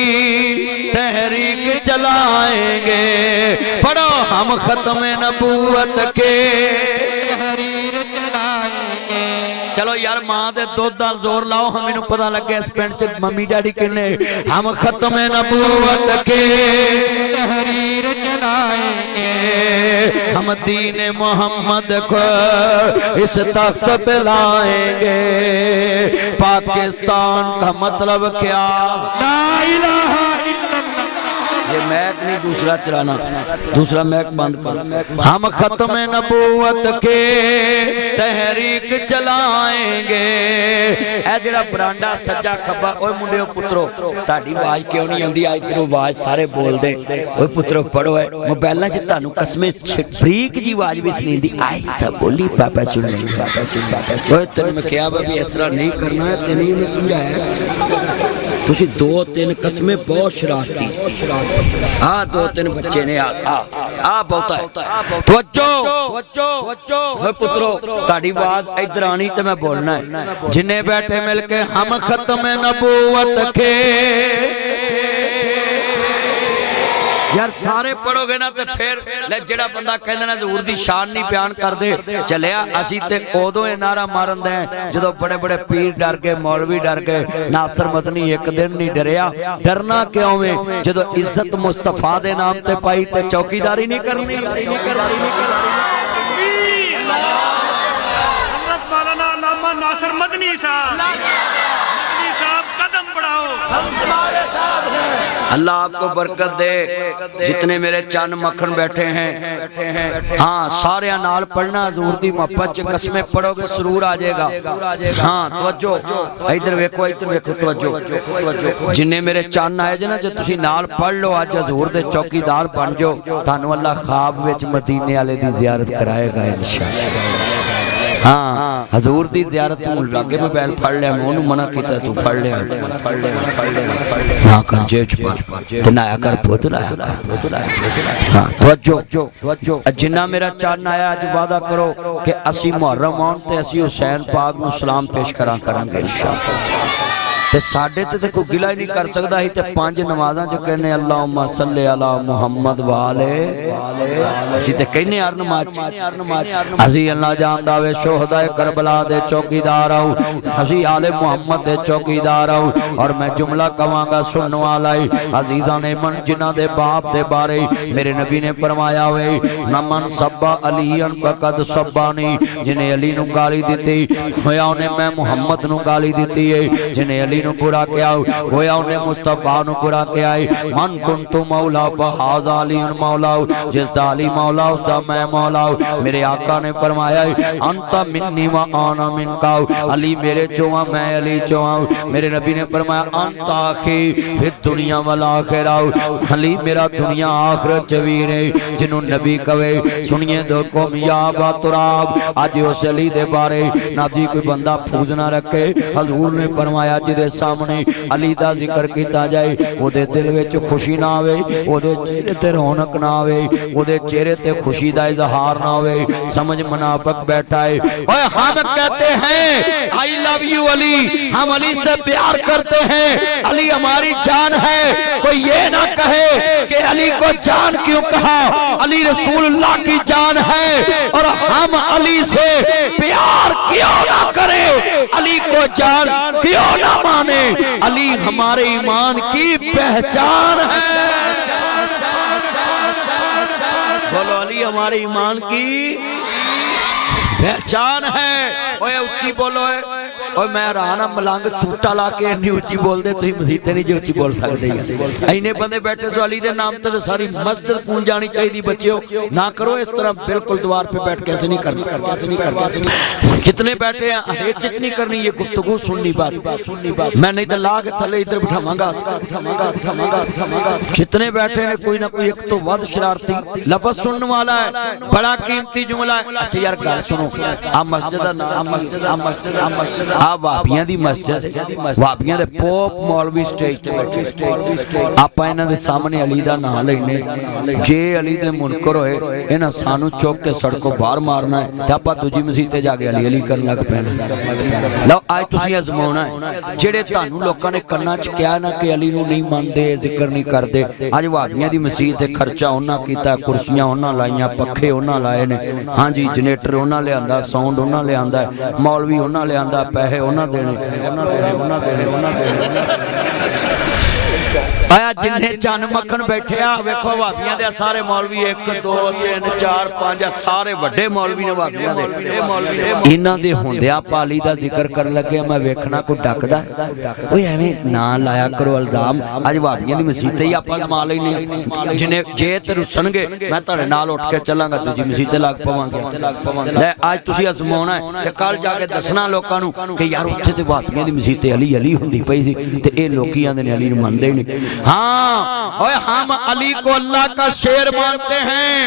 तहरीक चलाएंगे पढ़ो हम खत्म नबूवत के तहरीर चलाएंगे। चलो यार मां दे दूध दा जोर लाओ हम इनू पता लगे इस पिंड च मम्मी डैडी किन्ने हम खत्म नबूवत के तहरीर चलाएंगे हम दीन मोहम्मद को इस तख्त पे लाएंगे। पाकिस्तान का मतलब क्या ला इलाहा ये मैक नहीं दूसरा चलाना दूसरा मैक बंद कर हम खत्म नबूवत के तहरीक चलाएंगे। ए जेड़ा बरांडा सज्जा खब्बा ओए मुंडियो पुत्रो ताड़ी आवाज क्यों नहीं आंदी आज तेरी आवाज सारे बोल दे ओए पुत्रो पढ़ो है मोबाइल च तानू कसमे बरीक जी आवाज भी सुनींदी आहिस्ता बोली पापा सुन ले ओए तेरे मैं क्या भी इस तरह नहीं करना है तेने मैं समझाया तुसी 2-3 कस्में बहुत शरारती हाँ 2-3 बच्चे ने आ बहुता है तवज्जो पुत्रो ताड़ी आवाज इधर आनी तो मैं बोलना है जिन्हें बैठे मिलके हम खत्म नबूवत के यार सारे पढ़ोगे ना तो फिर जेड़ा बंदा कहंदा ना हजूर दी शान नहीं बयान करदे चलिया असी ते उदों ये नारा मारन दे जदों बड़े बड़े पीर डर गए मौलवी डर गए नासर मदनी एक दिन नहीं डरिया डरना क्यों वे जदों इज्जत मुस्तफा दे नाम ते पाई ते चौकीदारी नहीं करनी नासर मदनी साहब कदम बढ़ाओ हम तुम्हारे साथ हैं। अल्लाह आपको बरकत दे जितने मेरे चंद मक्खन बैठे हैं हाँ सारे नाल पढ़ना हजूर दी मोहब्बत च कसमें पढ़ोगे सुरूर आ जाएगा। हाँ तवज्जो इधर वेखो तवज्जो जिन्ने मेरे चंद आए जे ना जे तुसी नाल पढ़ लो अज हजूर दे चौकीदार बन जाओ तुहानू अल्लाह ख्वाब विच मदीने वाले दी जियारत कराएगा इंशाअल्लाह। हाँ हजूर दी जियारत तू लागे में बैल फड़ लिया मैं उन्होंने मना किया तू फड़ लिया ना कर जेब च नाया कर पुत लाया हाँ तवज्जो जिन्ना मेरा चन्न आया अज वादा करो कि असी मुहर्रम आउण ते असी हुसैन पाक नूं सलाम पेश करांगे इंशाअल्लाह ते साडे ते कोई गिला ही नहीं कर सकदा ही ते पांच नमाज़ां च कहने अल्लाहुम्मा सल्ली अला मुहम्मद वाले असी ते कहने हर नमाज़ असी अल्लाह जानदा वे शोहदाए करबला दे चौकीदार आऊं असी आले मुहम्मद दे चौकीदार आऊं और मैं जुमला कवांगा सुनने वाला ही अजीज़ां ने मन जिन्हां दे बाप दे बारे मेरे नबी ने फरमाया वे नमन सब्बा अलीयन फकद सब्बानी जिन्हें अली नूं गाली दित्ती होया उन्हें मैं मुहम्मद नूं गाली दित्ती है जिन्हें अली बुरा क्या होया उन्हें मुस्तफा नु बुरा क्या मन कुंतु मौला फहाज़ा अली मौला जिस दा अली मौला उस दा मैं मौला मेरे आका ने फरमाया अंत मिन्नी व आना मिनका अली मेरे चोआ मैं अली चोआ मेरे नबी ने फरमाया अंत आखी फिर दुनिया वाला आखिरा अली मेरा दुनिया आखिरत च वीर है जिन्हों नबी कवे सुनिए दो कौम या बातुराब आज उस अली दे बारे ना जी कोई बंदा फूज ना रखे हजूर ने फरमाया जिदे सामने अली दा जिक्र किया जाए ओदे दिल विच खुशी ना आवे ओदे चेहरे ते रौनक ना आवे ओदे चेहरे ते खुशी दा इजहार ना आवे समझ मुनाफिक बैठा है ओए हम कहते हैं आई लव यू अली हम अली से प्यार करते हैं अली हमारी जान है कोई ये ना कहे कि अली को जान क्यों कहा अली रसूलुल्लाह की जान है और हम अली से प्यार क्यों ना करें अली को जान क्यों ना माने अली हमारे ईमान की पहचान है। बोलो अली हमारे ईमान की पहचान है। ओए उच्ची बोलो है और मैं राना मलंग सूटा ला के इन्नी उच्ची बोलते तुम मसीते नहीं जो उच्ची बोल सकते इन्ने बंदे बैठे सो अली दे नाम ते सारी मस्जिद गूंज जानी चाहिए बच्चियों ना करो इस तरह बिल्कुल द्वार पे बैठ कैसे नहीं करनी कितने बैठे हैं हिच नहीं करनी ये गुफ्तगू सुननी बात मैं नहीं तो ला के थले इधर बिठावांगा जितने बैठे हैं कोई ना कोई एक तो वध शरारती लफ्ज़ सुनने वाला है बड़ा कीमती जुमला है। अच्छा यार गल सुनो आ मस्जिद दा नाम मस्जिद आ वाबियां दी मस्जिद वाबियां दे पोप मौलवी स्टेज ते बैठे आपां इन्हां दे सामने अली दा नाम लेने जे अली दे मुनकर होए इन्हां सानू चौक के सड़कों बाहर मारना है ते आपां दूजी मसीते जाके अली अली करन लग पैना। लो आज तुसीं आजमाउणा है जेड़े तुहानू लोकां ने कन्नां च कहा ना कि अली नूं नहीं मनदे जिक्र नहीं करदे अज वाबियां दी मसीत ते खर्चा उन्हां कीता कुर्सियां उन्हां लाईयां पखे उन्हां लाए ने हां जी जनरेटर उन्हां लिआंदा साउंड उन्हां लिआंदा मौलवी उन्हां लिआंदा पैसे उन्हां देने आया जिन्ने चन मक्खन बैठे आ वेखो भाबियां दे सारे मौलवी 1 2 3 4 5 सारे बड़े मौलवी ने भाबियां दे इन्हां दे हुंदिया पाली दा जिक्र कर लगे मैं वेखना कोई डकदा ओए एवें ना लाया करो इल्जाम अज भाबियां दी मसीते ही आपां जमा लैने जिन्ने जे ते रुसणगे मैं तुहाडे नाल उठ के चलांगा दूजी मसीते लग पवांगे ले आज तुसीं आजमाउणा है ते कल जाके दसना लोकां नूं कि यार उत्थे ते भाबियां दी मसीते अली अली हुंदी पई सी ते ए लोकी आंदे ने अली नूं मनदे नहीं। हाँ और हम अली को अल्लाह का शेर मानते हैं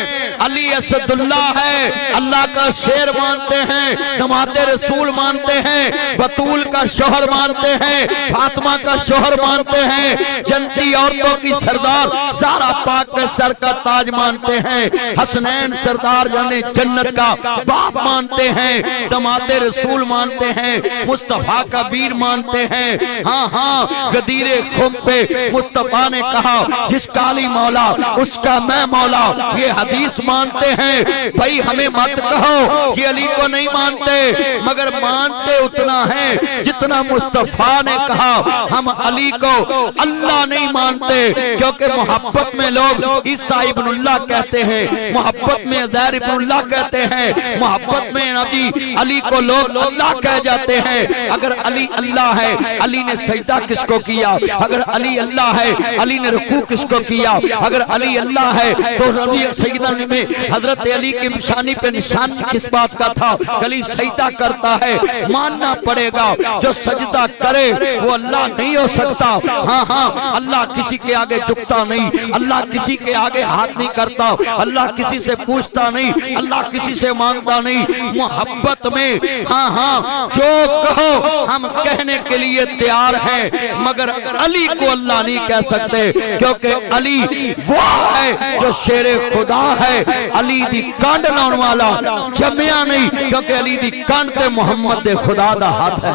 अली असदुल्लाह है अल्लाह का शेर मानते हैं दमाते रसूल मानते हैं बतूल का शोहर मानते हैं फातिमा का शोहर मानते हैं जनती औरतों की सरदार ज़हरा पाक के सर का ताज मानते हैं हसनैन सरदार यानी जन्नत का बाप मानते हैं दमाते रसूल मानते हैं मुस्तफा का वीर मानते हैं हाँ हाँ गदीरे खुम पे मुस्तफा मुस्तफा ने कहा जिसका अली मौला उसका मैं मौला। ये हदीस मानते हैं भाई, हमें मत कहो कि अली को नहीं मानते, मगर मानते उतना है जितना मुस्तफा ने कहा। हम अली को अल्लाह नहीं मानते, क्योंकि मोहब्बत में लोग ईसा इब्नुल्लाह कहते हैं, मोहब्बत में ज़ैर इब्नुल्लाह कहते हैं, मोहब्बत में नबी अली को लोग अल्लाह कह जाते हैं। अगर अली अल्लाह है, अली ने सजदा किसको किया? अगर अली अल्लाह है, अली ने रुकू किसको किया? अगर अली अल्लाह है तो नबी सजदा में हजरत अली की निशानी पे निशान किस बात का था? अली सजदा करता है, मानना पड़ेगा। जो सजदा करे वो अल्लाह नहीं हो सकता। हाँ हाँ, अल्लाह किसी के आगे झुकता नहीं, अल्लाह किसी के आगे हाथ नहीं करता, अल्लाह किसी से पूछता नहीं, अल्लाह किसी से मांगता नहीं। मोहब्बत में हाँ हाँ जो कहो हम कहने के लिए तैयार हैं, मगर अली को अल्लाह नहीं कह सकते, क्योंकि अली वो है जो शेरे खुदा है। अली दी कंड लाउन वाला जमिया नहीं, क्योंकि अली दी कंड ते मोहम्मद दे खुदा दा हाथ है।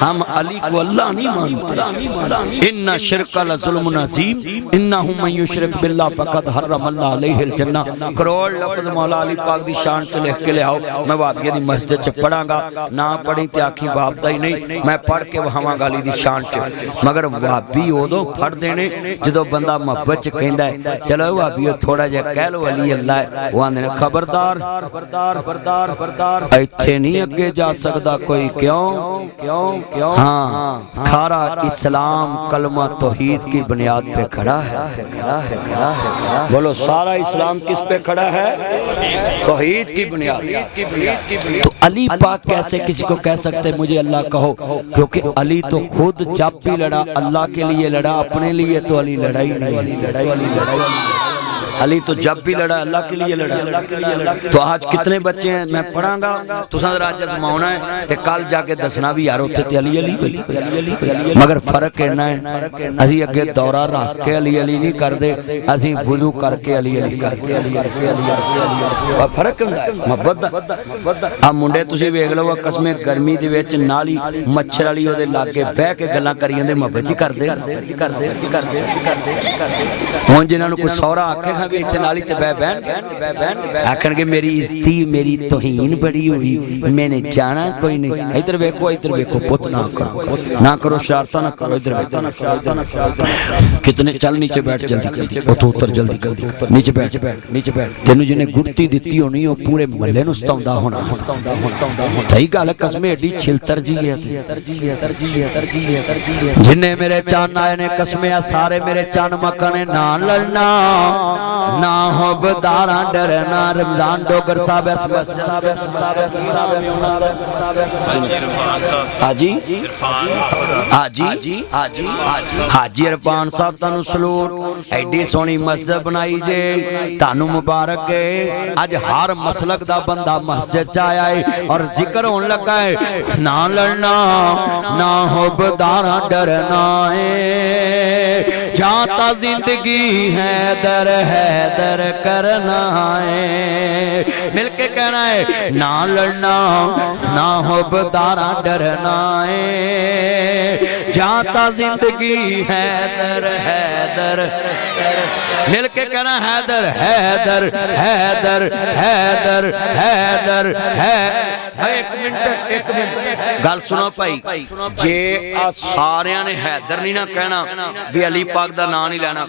हम अली को अल्लाह नहीं मानते। इन्ना शिरका लज़ुल्मुन अज़ीम इन्नहु मन युशरिक बिल्लाह फ़क़द हर्रम अल्लाह अलैहिल जन्नह। करोड़ लफ्ज़ मौला अली पाक दी शान च लिख के ले आओ। मैं वाबिया दी मस्जिद च पढ़ांगा, ना पढ़ी ते आखी वाबदा ही नहीं, मैं पढ़ के वहावांगा अली दी शान च। मगर वाबी उदों फड़ देने जदों बंदा मोहब्बत च कहंदा है चलो वाबियो थोड़ा जिहा कह लो अली अल्लाह है, वो आंदे ने खबरदार खबरदार खबरदार खबरदार, इत्थे नहीं अगे जा सकदा कोई। क्यों क्यों क्यों? हाँ, खारा इस्लाम कलमा तौहीद की बुनियाद पे खड़ा है, खड़ा है, खड़ा है। बोलो सारा इस्लाम किस पे खड़ा है? तौहीद की बुनियाद। तो अली पाक कैसे किसी को कह सकते मुझे अल्लाह कहो? क्योंकि अली तो खुद जब भी लड़ा अल्लाह के लिए लड़ा, अपने लिए तो अली लड़ाई नहीं। अली तो जब भी लड़ा अल्लाह के लिए लड़ा। तो आज कितने बच्चे हैं मैं पढ़ांगा, तुसां राज आजमाउणा है ते कल जाके दसना भी यार उत्थे ते अली अली। मगर फर्क इन्ना है, असी अगे दौरा रख के अली अली नहीं करदे, असी वुजू करके अली अली करके अली करके अली। फर्क हुंदा है मोहब्बत दा। आ मुंडे तुसीं वेख लो कसमें गर्मी दे विच नाली मच्छर वाली ओदे लागे बह के गल्लां करी जांदे, मोहब्बत ही करदे। हुण जिन्हां नूं कोई सौरा आखे इत्थे नाली ते बहन आखणगे मेरी इज्जती मेरी तौहीन बड़ी हुई, मैंने जाना कोई नहीं। इधर देखो पुत ना करो शरारत ना करो। इधर कितने चल नीचे बैठ जल्दी, उतो उतर जल्दी, नीचे बैठ। तेनू जिन्हें गुड़ती दिती होनी वो पूरे महल्ले नूं सताउंदा होना। सही गल कसमें एडी छिलतर जी है। जिन्हें मेरे चन्न आए ने कसमें सारे मेरे चन्न मकने ना लड़ना ना हो बदारा डरना। रमजान डोगर साहब हाजी इरफान साहब तानू सलूट। एडी सोहनी मस्जिद बनाई जे, तानू मुबारक है। अज हर मसलक दा बंदा मस्जिद च आया है और जिक्र होने लगा है ना लड़ना ना हो बदारा डरना है। जाता जिंदगी है दर करना है। मिलके कहना है ना लड़ना ना हो बदारा डरना है। जाता जिंदगी है दर। मिलके कहना हैदर हैदर हैदर हैदर हैदर है। एक मिनट गल सुनो भाई, जे आ सारियां ने हैदर नहीं ना कहना भी अली पाक दा नाम नहीं लेना।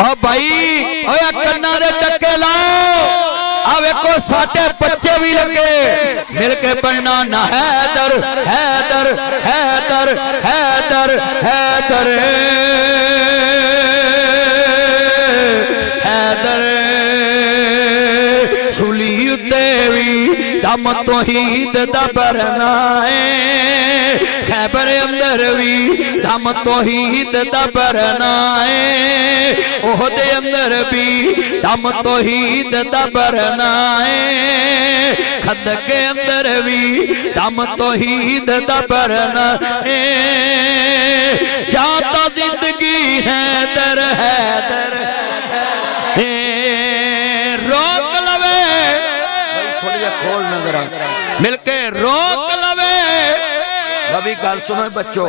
ओ भाई ओए कन्ना दे टक्के लाओ, आ वेखो साडे बच्चे भी लगे मिलके पढ़ना ना हैदर हैदर हैदर हैदर हैदर हैदर। सुली देवी दम तौहीद दा भरना है। खैबर अंदर भी दम तौहीद दा भरना है। ओहदे अंदर भी दम तौहीद दा भरना है। खंद के अंदर भी दम तौहीद दा भरना है। जाता जिंदगी है दर रोक लो मिलके रोक लवे। अभी गल सुनो बच्चों,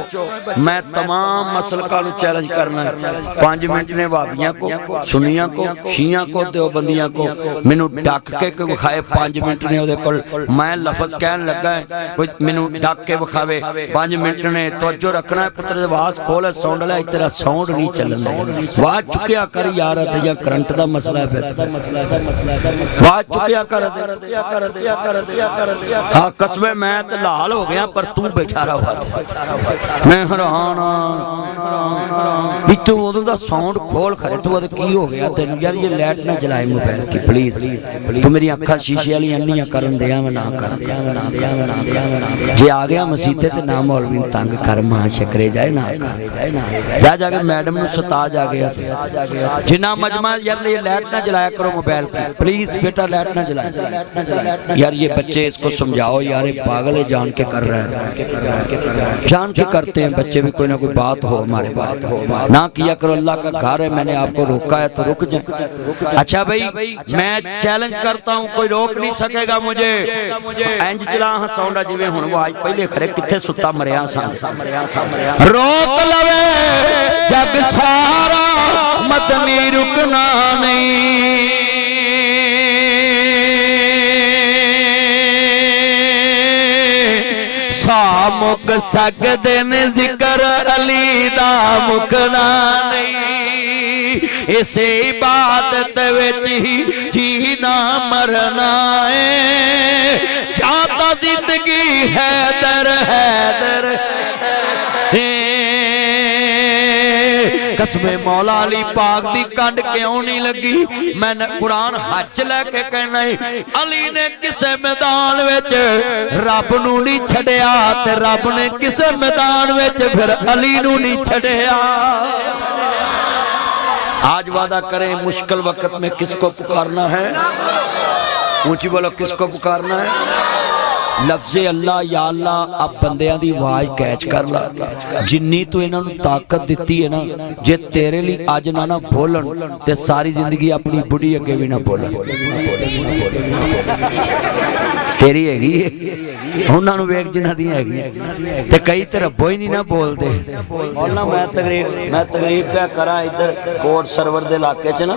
मैं तमाम मसलका चैलेंज करना है। 5 मिनट ने भाबियां को, सुनिया को, शिया को, देवबंदियां को मैनू डक के विखाए। 5 मिनट ने उहदे कोल मैं लफज कहन लगा है, कोई मैनू डक के विखावे। 5 मिनट ने तवज्जो रखना है। पुत्र आवाज खोल, साउंड ले, तेरा साउंड नहीं चलना। आवाज चुकिया कर यार, या करंट दा मसला है। आवाज चुकिया कर, हां कसमे मैं ते लाल हो गया, पर तू बैठा मैं हैरान भी तू उदों दा साउंड खोल खरे। तू की हो गया तेन यार? ये लाइट ना जलाए मोबाइल की प्लीज। तू मेरी अखा शीशे वाली अन्नियां करन दिया ना कर। जे आ गया मसीते ते ना मौलवी तंग कर, मां शकरे जाए ना कर। जा जाके मैडम नु सता जा गया। जिन्ना मजमा यार ये लाइट ना जलाया करो मोबाइल की प्लीज बेटा, लाइट ना जलाए यार। ये बच्चे इसको समझाओ यार, ये पागल है, जान के कर रहा है, जान के करते हैं बच्चे भी। कोई ना कोई बात हो हमारे बात हो ना किया करो। अल्लाह का घर है, मैंने आपको रोका है तो रुक जाए। अच्छा भाई मैं चैलेंज करता हूं, कोई रोक नहीं सकेगा मुझे। इंज चला हाँ साउंड जिवें हुण आवाज पहले खरे किथे सुता मरिया सा। रोक लवे जग सारा, मदनी रुकना नहीं। मुक सकदे ने जिक्र अली दा मुकना नहीं। इसे इबादत विच ही जीना मरना है। जाता जिंदगी हैदर हैदर कसमे मौला अली पाक दी कंड क्यों नहीं लगी? मैं कुरान हज लैके कहना अली ने किसे मैदान विच रब नू नहीं छड़िया, ते रब ने किसे मैदान विच फिर अली नू नहीं छड़िया। आज वादा करें मुश्किल वक्त में किसको पुकारना है? ऊंची बोलो, किसको पुकारना है? लफ्ज़े अल्लाह या अल्लाह। अब बंदियां दी आवाज कैच कर ला। जिन्नी तू इन्हां नूं ताकत दिती है ना, जे तेरे लिए अज ना ना बोलन ते सारी जिंदगी अपनी बुढ़ी अगे भी ना बोलन। तेरी हैगी उन्हां नूं वेख जिन्हां दी हैगी, ते कई ते रब्बो ही नहीं ना बोलदे। बोलना मैं तकरीब क्या करा इधर कोट सरवर दे इलाके च ना,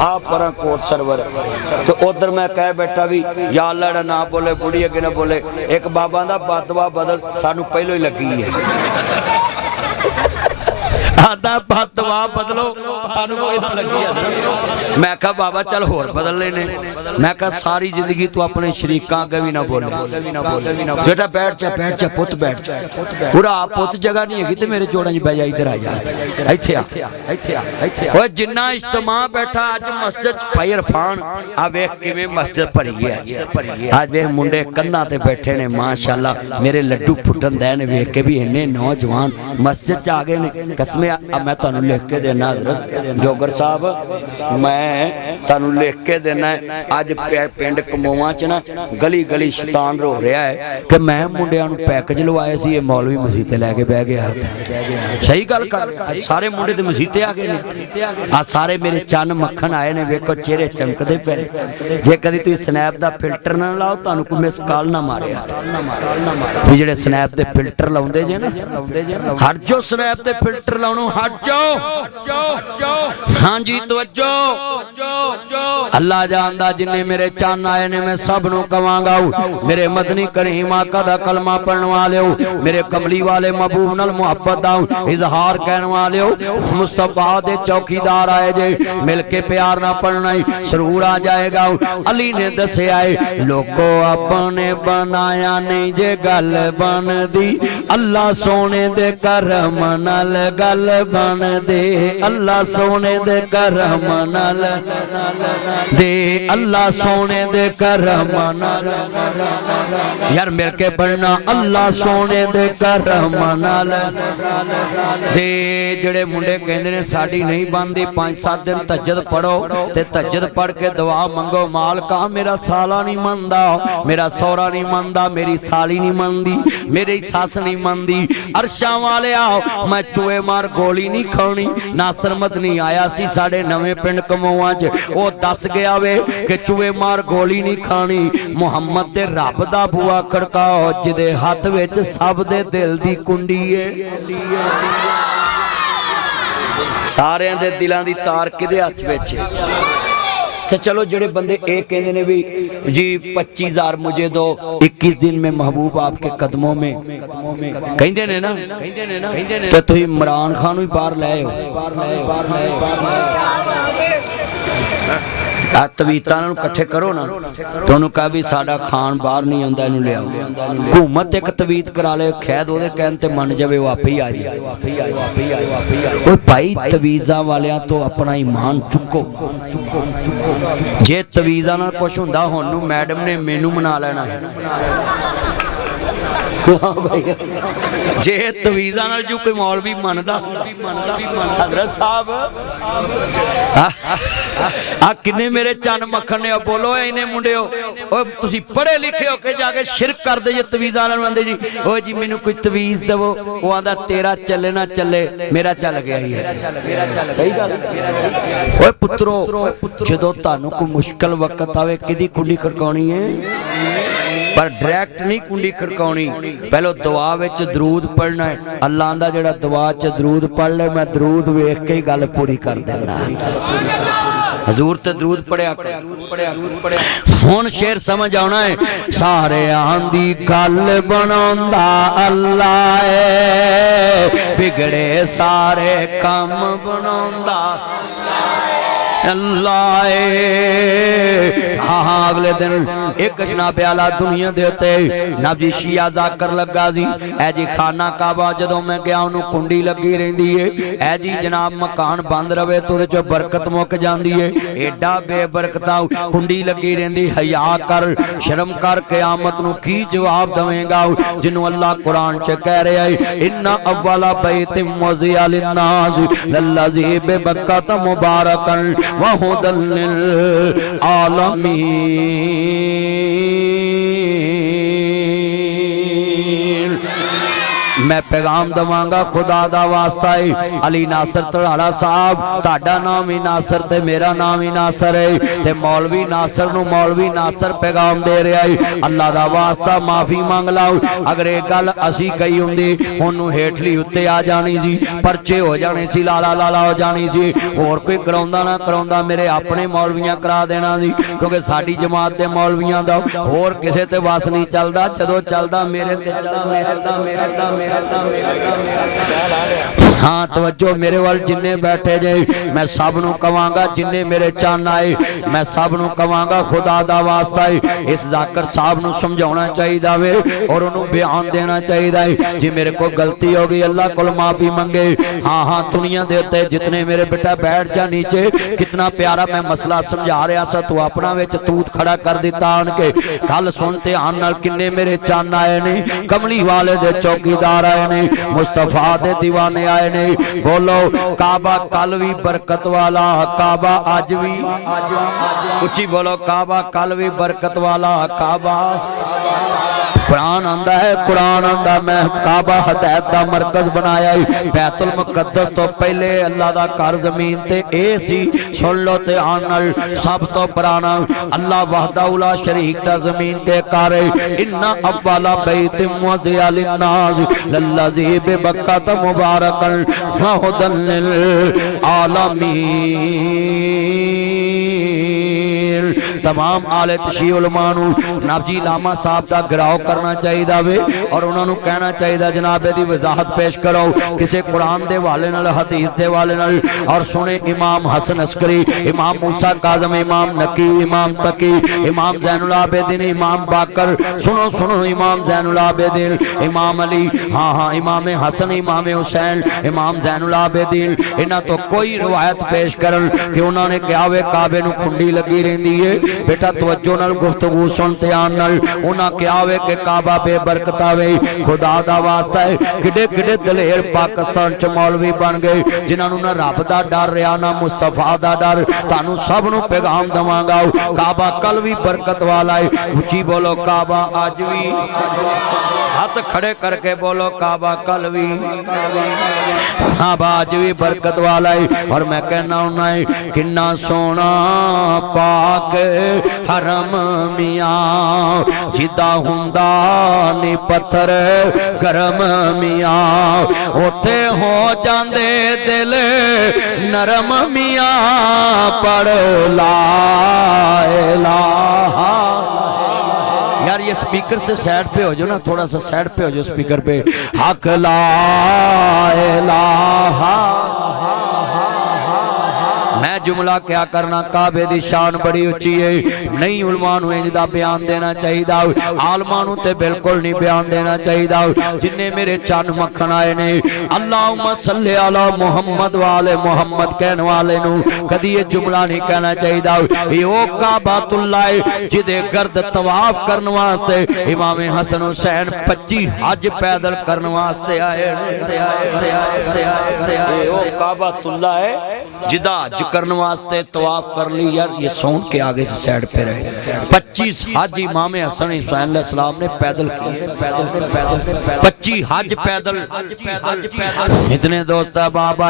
आ परा कोट सरवर ते उधर मैं कह बैठा भी या अल्लाह ना बोले, बुढ़ी अगे ना बोले। एक बाबा दा बदवा बदल सानू पहलो ही लगी है। आदा बदवा बदलो सानू कोई ना लगी है। मैं कहा बाबा चल होर बदल लेने। मैं कहा सारी जिंदगी तू अपने शरीकां अगे भी ना बोले। बेटा बैठ जा पुत बैठ जा। पूरा पुत जगह नहीं है ते मेरे जोड़ां च बह जा, इधर आ जा, इत्थे आ। ओए जिन्ना इज्तिमा बैठा अज मस्जिद भाई इरफान आ वेख किवें मस्जिद भरी है। आज वेख मुंडे कंधां ते बैठे ने माशाअल्लाह, मेरे लड्डू फुटन दे ने वेख के भी। इन्ने नौजवान मस्जिद च आ गए ने। कसमे मैं तुहानू लिख के देना हजरत जोगर साहब, मैं तुहानू लिख के देना अज पिंड कमोआ च ना गली गली शैतान रो रहा है कि मैं मुंडियां नू पैकेज लवाए सी, मौलवी मसीते लैके बह गया। सही गल कर, सारे मुंडे ते मसीते आ गए ने। आ सारे मेरे चन्न मक्खन आए ने, वेखो चेहरे चमकदे पे। जे कदी तुसीं स्नैप दा फिल्टर ना लाओ तानू कोई मिस कॉल ना मारे। जेड़े स्नैप दे फिल्टर लाउंदे जे ना, हट जो स्नैप दे फिल्टर लाउणों हट जाओ। हाँ जी तवज्जो। अल्लाह जानदा जिन्ने मेरे चन्न आए ने मैं सब नू कवांगा मेरे मदनी करीम आका दा कलमा पढ़न वालेओ, मेरे कमली वाले महबूब नाल मुहब्बत दा इजहार कहने वालेओ। मुस्तफा दे चौकीदार आए जे, मिल के प्यार ना पढ़ना सरूर आ जाएगा। अली ने दस्या लोको अपने बनाया नहीं जे गल बनदी, अल्लाह सोने दे करम नाल गल बन दे। अल्लाह सोने दे करम नाल दे, अल्लाह सोने दे करम नाल। यार मिल के पढ़ना अल्लाह सोने दे करम नाल दे। जेड़े मुंडे कहंदे ने साडी नहीं बनदी, 5-7 दिन तहज्जुद पढ़ो ते तहज्जुद पढ़ के दुआ मंगो, मालका मेरा साला नहीं मनदा, मेरा सौरा नहीं मनदा, मेरी साली नहीं मनदी, मेरी सस नहीं मनदी। अरशां वाले आओ मैं चूहे मार गोली नहीं खानी। नासर मदनी आया सी साडे नवे पिंड कमोआ च, ओ दस गया वे कि चूहे मार गोली नहीं खानी। मुहम्मद दे रब दा बुआ खड़काओ जिदे हथ विच सब दे दिल दी कुंडी है। सारियां दे दिलां दी तार किदे हथ विच है। अच्छा चलो जेड़े बंदे ये कहते ने भी जी 25,000 मुझे दो, 21 दिन में महबूब आपके कदमों में कहते ने ना, तो तुम इमरान खान भी बाहर ले आओ। तवीतां नूं इकट्ठे करो ना, तो उन्होंने कहा भी साडा खान बाहर नहीं आंदा, इहनूं ले आओ। हुकूमत एक तवीत करा ले, खैद ओहदे कहण ते मन जावे, वो आपे ही आ जाए। ओए भाई तवीज़ां वालियां तो अपना ईमान चुको। जे तवीज़ां नाल कुछ हुंदा हुण नूं मैडम ने मैनू मना लेना। जे तवीज़ां नाल जो कोई मौलवी मनदा, हज़रत साहब आ किन्ने मेरे चन मक्खन ने बोलो इन्हें मुंडियो, तुसी पढ़े लिखे हो के जाके शिरक कर दे जे तवीज़ां नाल आंदे जी। ओ जी मैनू कोई तवीज़ दवो, वो आंदा तेरा चले ना चले मेरा चल गया ही है। सही गल। ओए पुत्रो जदों तुहानू कोई मुश्किल वक्त आवे किदी कुंडी खड़काउणी है, पर डायरेक्ट नहीं कुंडी खड़काउणी। पहलो दुआ विच दरूद पढ़ना है। अल्लाह आंदा जेड़ा दुआ च दरूद पढ़ ले मैं दरूद वेख के ही गल पूरी कर देना। हजूर ते दरूद पढ़िया हुण शेर समझ आउणा है। सारे आंदी गल बनाउंदा अल्लाह है, बिगड़े सारे काम बनाउंदा अल्लाह है। हाँ अगले दिन एक जनाब आला दुनिया दे उत्ते नब जी शिया जाकर लगा सी। ऐ जी खाना काबा जदों मैं गया उन्होंने कुंडी लगी रहिंदी है। ऐ जी जनाब मकान बंद रवे तो उहदे चों बरकत मुक जांदी है। एडा बेबरकता कुंडी लगी रहिंदी। हया कर शर्म कर क़यामत नूं की जवाब देवेगा जिन्हों अल्लाह कुरान च कह रहा है इन्ना अव्वला बैतिन वुज़िअ लिन्नास लल्लज़ी बिबक्कत मुबारकन व हुदल लिल आलमीन। मैं पैगाम दवांगा खुदा दा वास्ता है। अली नासर तड़ाला साहब ताड़ा नाम ही नासर ते मेरा नाम ही नासर है ते मौलवी नासर नूं मौलवी नासर पैगाम दे रहा है। अल्लाह दा वास्ता माफी मंग लाओ। अगर एक गल असी कही हुंदी ओनू हेठली उत्ते आ जानी सी, परचे हो जाने सी, लाला लाला हो जानी सी। होर कोई कराउंदा ना कराउंदा मेरे अपने मौलवियां करा देना सी, क्योंकि साडी जमात दे मौलवियां दा होर किसे ते वस नहीं चलदा। जदों चलदा मेरे ते चलदा मेरे हाँ तवज्जो मेरे वाल जिन्ने बैठे जे मैं सब नूं कवांगा, जिन्ने मेरे चन आए मैं सब नूं कवांगा खुदा दा वास्ता है इस जाकर साहब नूं समझाउणा चाहिदा वे और उन्होंने बयान देना चाहिदा है। जे मेरे को गलती हो गई अल्लाह को माफी मंगे। हाँ हाँ दुनिया दे उत्ते जितने मेरे बेटा बैठ जा नीचे, कितना प्यारा मैं मसला समझा रहा सा, तू अपना विच तूत खड़ा कर दिता आन के। कल सुनते आन नाल किन्ने मेरे चन आए ने, कमली वाले दे चौकीदार आए ने, मुस्तफा दे दीवाने आए ने। बोलो काबा कल भी बरकत वाला, काबा अज भी, उच्ची बोलो काबा कल भी बरकत वाला काबा। कुरान आंदा है, कुरान आंदा मैं काबा हदायत का मरकज बनाया है। बैतुल मुकद्दस तो पहले अल्लाह दा घर जमीन ते ए सी। सुन लो ते आन नाल सब तो पुराना अल्लाह वहदहू ला शरीक दा जमीन ते घर है। इन्ना अव्वला बैतिन वुज़िअ लिन्नास लल्लज़ी बिबक्कत मुबारकन व हुदल लिल आलमीन। तमाम आले तशी उलमा नूं नाबजी लामा साहब का गिराव करना चाहिए वे और उन्होंने कहना चाहिए जनाब दी वजाहत पेश करो किसी कुरान के हवाले नाल, हदीस के हवाले नाल। और सुने इमाम हसन अस्करी, इमाम मूसा काज़म, इमाम नकी, इमाम तकी, इमाम ज़ैनुल आबिदीन, इमाम बाकर, सुनो सुनो इमाम ज़ैनुल आबिदीन, इमाम अली, हाँ हाँ इमाम हसन, इमाम हुसैन, इमाम ज़ैनुल आबिदीन। इन्हां तो कोई रिवायत पेश करन कि उन्होंने कहा वे काबे नूं कुंडी लगी रहिंदी है बेटा तवज्जो नाल गुफ्तगू सुन ध्यान नाल। उन्हां क्या वे कि काबा बेबरकता वे, खुदा दा वास्ता है। किडे किडे दलेर पाकिस्तान च मौलवी बन गए जिन्हां नूं ना रब दा डर रहा ना मुस्तफा दा डर। तुहानूं सब नूं पैगाम दवांगा, काबा कल भी बरकत वाला है। उची बोलो काबा अज भी, हाथ खड़े करके बोलो काबा कल भी, काबा अज भी बरकत वाला है। और मैं कहना हुन्ना है किन्ना सोना पाक हरम मियां, जिदा हुंदा नी पत्थर गरम मियां, उथे हो जांदे दिल नरम मियां, पढ़ ला इलाहा। यार ये स्पीकर से साइड पे हो जाओ ना, थोड़ा सा साइड पे हो जाओ स्पीकर पे। हक ला इलाहा। मैं जुमला क्या करना, काबे दी शान बड़ी उच्ची है। नहीं उलमा नूं इंज दा बयान देना चाहिए, आलमा नूं ते बिल्कुल नहीं बयान देना चाहिए। जिन्ने मेरे चन मक्खन आए ने अल्लाहुम्मा सल्ली अला मुहम्मद वाले मुहम्मद कहने वाले नूं कदी ये जुमला नहीं कहना चाहिए। ये काबातुल्लाह है जिदे गर्द तवाफ करने वास्ते इमाम हसन हुसैन 25 हज पैदल करने वास्ते आए। काबातुल्लाह है जिदा हज करने वास्ते तवाफ कर ली। यार ये साउंड के आगे से साइड पे रहे। 25 हज इमाम हसन हुसैन अलैहिस्सलाम ने पैदल किए, पैदल 25 हज पैदल। इतने दोस्त बाबा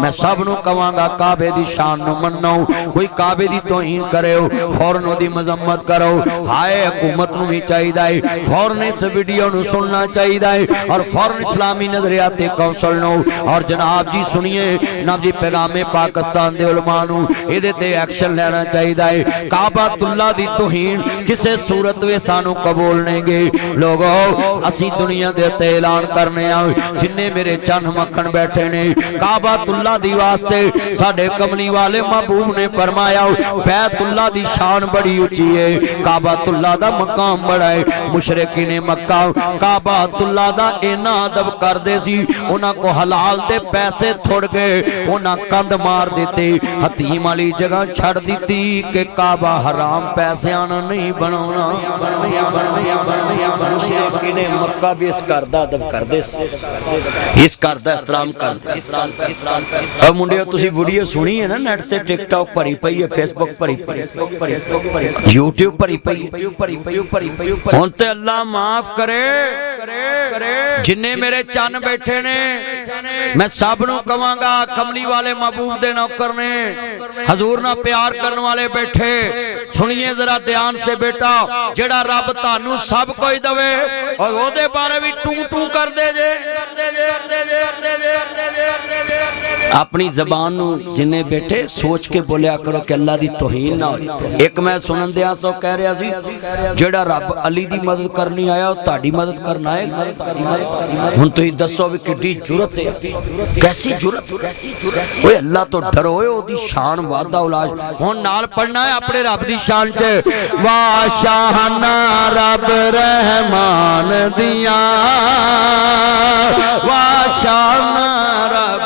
मैं सब नूं कहांगा काबे दी शान नूं मन्नो। कोई काबे दी तौहीन करे फौरन ओदी मजम्मत करो। हाय हुकूमत नूं भी चाहिए फौरन इस वीडियो नूं सुनना चाहिए और फौरन इस्लामी नजरियाती कौंसल नूं। और जनाब जी सुनिए ना जी पैगामे पाकिस्तान दे उलमा नूं इहदे ते एक्शन लेना चाहिए। काबातुल्लाह दी तौहीन किसे सूरत वे सानू कबूल नहीं गे। लोगों असी दुनिया दे ते ऐलान करने आ जिन्ने मेरे चन मक्खन बैठे ने काबातुल्लाह दी वास्ते साडे कमली वाले महबूब ने फरमाया बैतुल्लाह दी शान बड़ी ऊंची है, काबातुल्लाह दा मकाम बड़ा है। मुशरिकीन मक्का काबातुल्लाह दा इना अदब करदे सी, उन्हां को हलाल दे पैसे थुड़ गए, उन्हां कंध मार दिते, हतीम वाली जगह छड़ दी कि काबा हराम पैसियां नहीं बनाना। मुशरिकीन मक्का भी इस घर दा अदब करदे सी, इस घर दा एहतराम करदे। अब मुंडियो तुसी वीडियो सुनी है ना नेट ते, टिकटॉक भरी पई है, फेसबुक भरी पई, यूट्यूब भरी पई। हुण ते अल्लाह माफ करे जिन्ने मेरे चन बैठे ने मैं सब नूं कहांगा कमली वाले महबूब दे नौकर ने हजूर ना प्यार करने वाले बैठे सुनिए जरा ध्यान से बेटा। जेड़ा रब तानू सब कोई दवे और ओदे बारे भी टू टू कर दे जे। अपनी जबान नूं जिन्ने बैठे सोच के बोलिया करो कि अल्लाह दी तौहीन ना हो। एक मैं सुनन दिया सो कह रहा सी जेड़ा रब अली दी मदद करनी आया वो ताड़ी मदद करना है। हुण तुसीं दसो भी किड्डी जुरत है, कैसी जुरत, ओए अल्लाह तो डरो, ओदी शान वादा उलाज। हुण नाल पढ़ना है अपने रब दी शान च वा शाहना रब रहमान दिया, वा शाहना रब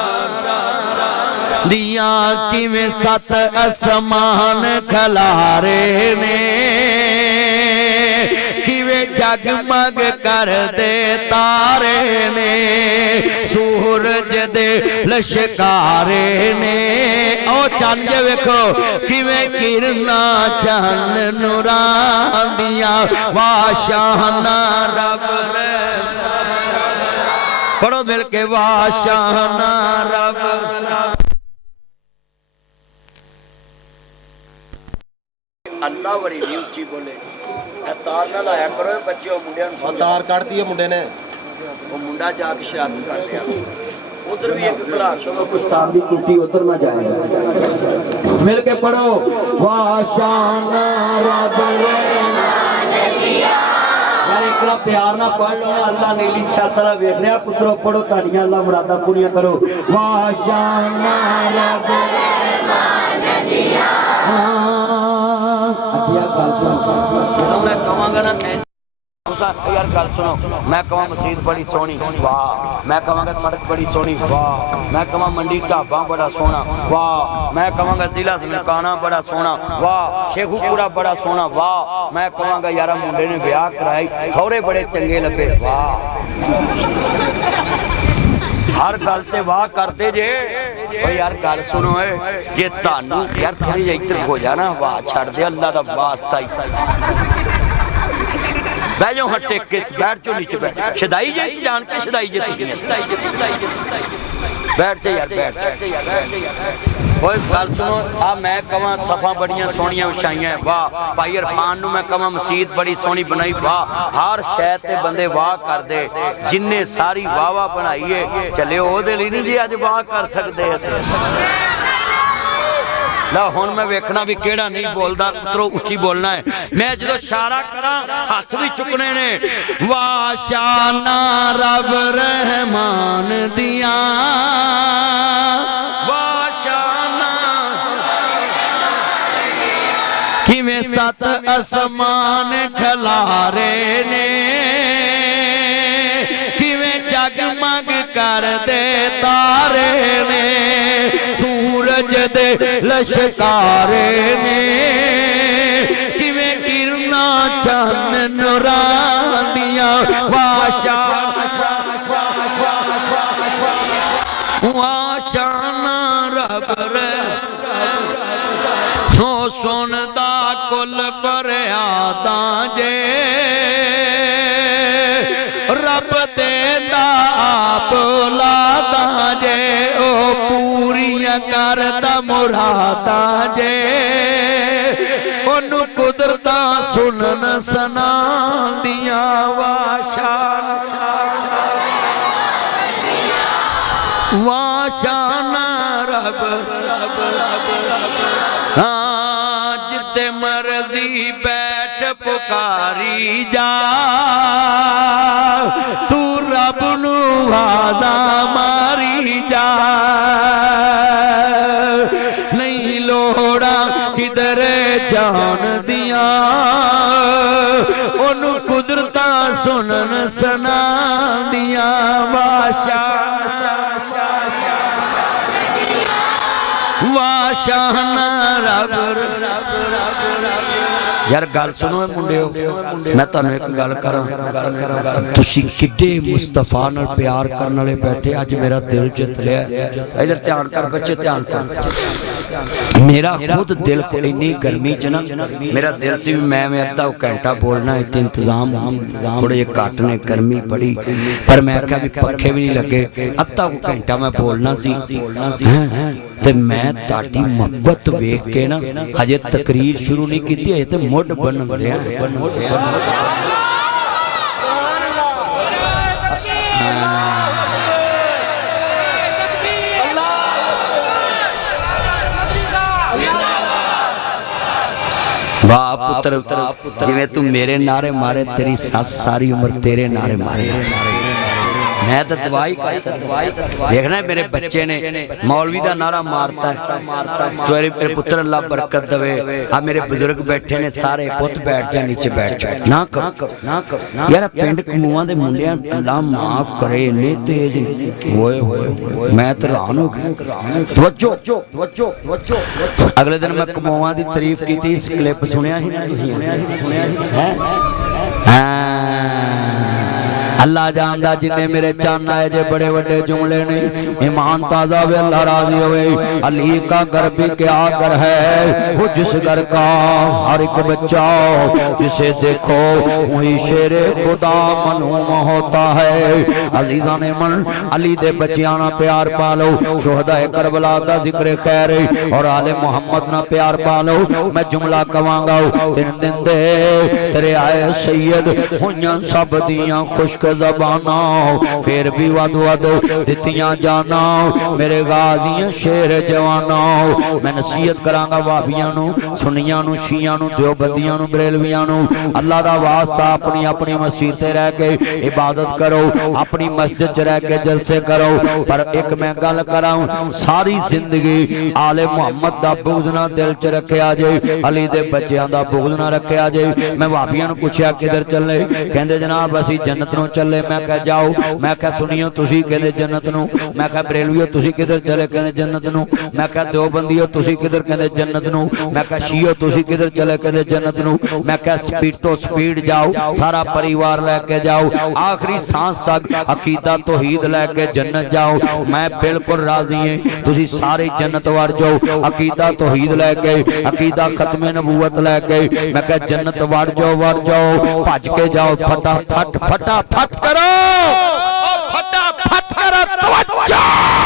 दिया किवें सत आसमान खलारे ने, किवें जगमग कर दे तारे ने, सूरज दे लश्कारे ने। ओ चन जे वेखो किवें किरना चन नूरां दिया, वा शाहना रब पढ़ो मिल के वा शाहना रब। अल्लाह बड़ी ऊंची बोले तार ना लाया करो बच्चे मुंडिया तार काट दी है मुंडे ने, वो मुंडा जाके शराबी कर लिया। उधर भी एक खिलाड़ सो कुश्तान दी कुटी उधर ना जाए। मिल के पढ़ो वा शाना रब रहमान दिया। यार इतना प्यार ना पढ़ लो अल्लाह नीली छात्रा वेखने पुत्रो पढ़ो ताड़ियां अल्लाह मुरादा पूरियां करो। वा शाना रब रहमान दिया। अच्छा यार बात सुन मैं कहूँगा ना तुसा यार गल सुनो, मैं कहां मसीत बड़ी सोहनी, वाह, मैं कहांगा सड़क बड़ी सोहनी, वाह, मैं कहां मंडी ढाबा बड़ा सोहना, वाह, मैं कहांगा जिला ननकाना बड़ा सोहना, वाह, शेखूपुरा बड़ा सोहना, वाह, मैं कहांगा यार मुंडे ने ब्याह कराई सौरे बड़े चंगे लगे, वाह। हर गल ते वाह करते जे यार गल सुनो जे तानू यार थोड़ी जी इधर हो जाना वाह छड़ दे अल्लाह दा वास्ता ही बह जाओ हाँ टेक के बैठ जाओ नीचे बैठ शदाई जे जान के शदाई जे बैठ जा यार बैठ ओए गल सुनो आ मैं कहां सफा बड़ियां सोहनियां विछाइयां वाह भाई इरफान नू मैं कहां मसीत बड़ी सोहनी बनाई वाह हर शय ते बंदे वाह कर दे जिन्ने सारी वाह वाह बनाई है चले ओदे लई नहीं जी अज वाह कर सकदे ला हुण मैं वेखना भी केड़ा नहीं बोलदा उतरो उच्ची बोलना है मैं जो इशारा करा हाथ भी चुकने ने वाह शाना रब रहमान दिया किवें सत आसमान खलारे ने किवें जगमग कर दे तारे ने सूरज दे लश्कारे ने किवें किरना चन्न नूरां दियां वाशाना रब रे सो सुनदा कुल फरियादा जे रब देंदा आप औलादा जे ओ पूरियां करदा मुरादा जे ओनू कुदरतां सुनन सुनांदियां वाशाना रब हाँ जिते मर्जी बैठ पुकारी जा तू रब नू वादा मारी जा नहीं लोड़ा किधर जान दिया ओनू कुदरतां सुनन सुना दिया वाशाना रब यार गल सुनो मुंडियो मैं तुहानू एक गल करा तुसी किड्डे मुस्तफा नाल प्यार करन वाले बैठे अज मेरा दिल जित लिया इधर ध्यान कर बच्चे ध्यान कर मेरा खुद दिल इन्नी गर्मी च ना मेरा दिल से भी मैं अद्धा घंटा बोलना इतने इंतजाम थोड़े जे घट ने गर्मी बड़ी पर मैं आख्या भी पखे भी नहीं लगे अद्धा घंटा मैं बोलना सी ते मैं ताड़ी मोहब्बत वेख के ना हजे तकरीर शुरू नहीं की हजे तो मुड बन रहा वाह पुत्र जिवें तू मेरे नारे मारे तेरी सस सारी उम्र तेरे नारे मारे मैं तो दवाई देखना मेरे बच्चे ने मौलवी का नारा मारता है तो मेरे पुत्र अल्लाह बरकत दवे आ मेरे बुजुर्ग बैठे ने सारे पुत बैठ जा नीचे बैठ जा ना करो यार पिंड कमूआ दे मुंडियां अल्लाह माफ करे इन्ने तेज ओए होए मैं तो हैरान हो गया तवज्जो अगले दिन मैं कमूआ दी तारीफ की थी इस क्लिप सुनिया ही है अल्लाह जानदा जिन्ने मेरे चन्न आए जे बड़े बड़े जुमले ने ईमान ताजा वे अल्लाह राजी होवे अली का घर भी क्या घर है वो जिस घर का हर एक बच्चा जिसे देखो वही शेरे खुदा मनूम होता है अजीजा ने मन अली दे बच्चियां ना प्यार पालो शुहदा करबला का जिक्र खैर और आले मोहम्मद ना प्यार पालो मैं जुमला कवांगा तीन दिन दे तेरे आए सैयद हुइयां सब दियां खुशक ज़बाना फिर भी वध वध दित्तियां जाना मेरे गाज़ियां शेर जवाना। मैं नसीहत करांगा वाबियां नू, सुन्नियां नू, शियां नू, देवबंदियां नू, बरेलवियां नू, अल्लाह दा वास्ता अपनी अपनी मसीह ते रह के इबादत करो, अपनी मस्जिद च रह के जलसे करो। पर एक मैं गल करां, सारी जिंदगी आले मुहम्मद दा बुग़्ज़ ना दिल च रखिया जे, अली दे बच्चियां दा बुग़्ज़ ना रखिया जे। मैं वाबियां नू पुछया किधर चले, कहंदे जनाब असीं जन्नत नू चले। मैं कहा जाओ, मैं कहा सुनियो तुसीं, कहंदे जन्नत नू। मैं कहा बरेलवियो तुसीं किधर चले, कहंदे जन्नत नू। मैं कहा देवबंदियो तुसीं किधर, कहंदे जन्नत नू। मैं कहा शियो तुसीं किधर चले, कहंदे जन्नत नू। मैं कहा स्पीडो स्पीड जाओ, सारा परिवार लेके जाओ, आखिरी सांस तक अकीदा तौहीद लेके जन्नत जाओ। मैं बिल्कुल राजी हूं, तुसीं सारे जन्नत वड़ जाओ, अकीदा तौहीद लेके, अकीदा खत्मे नबूवत लेके। मैं कहा जन्नत वड़ जाओ, भज के जाओ, फटाफट फटाफट करो, फटाफट करो, तवज्जो।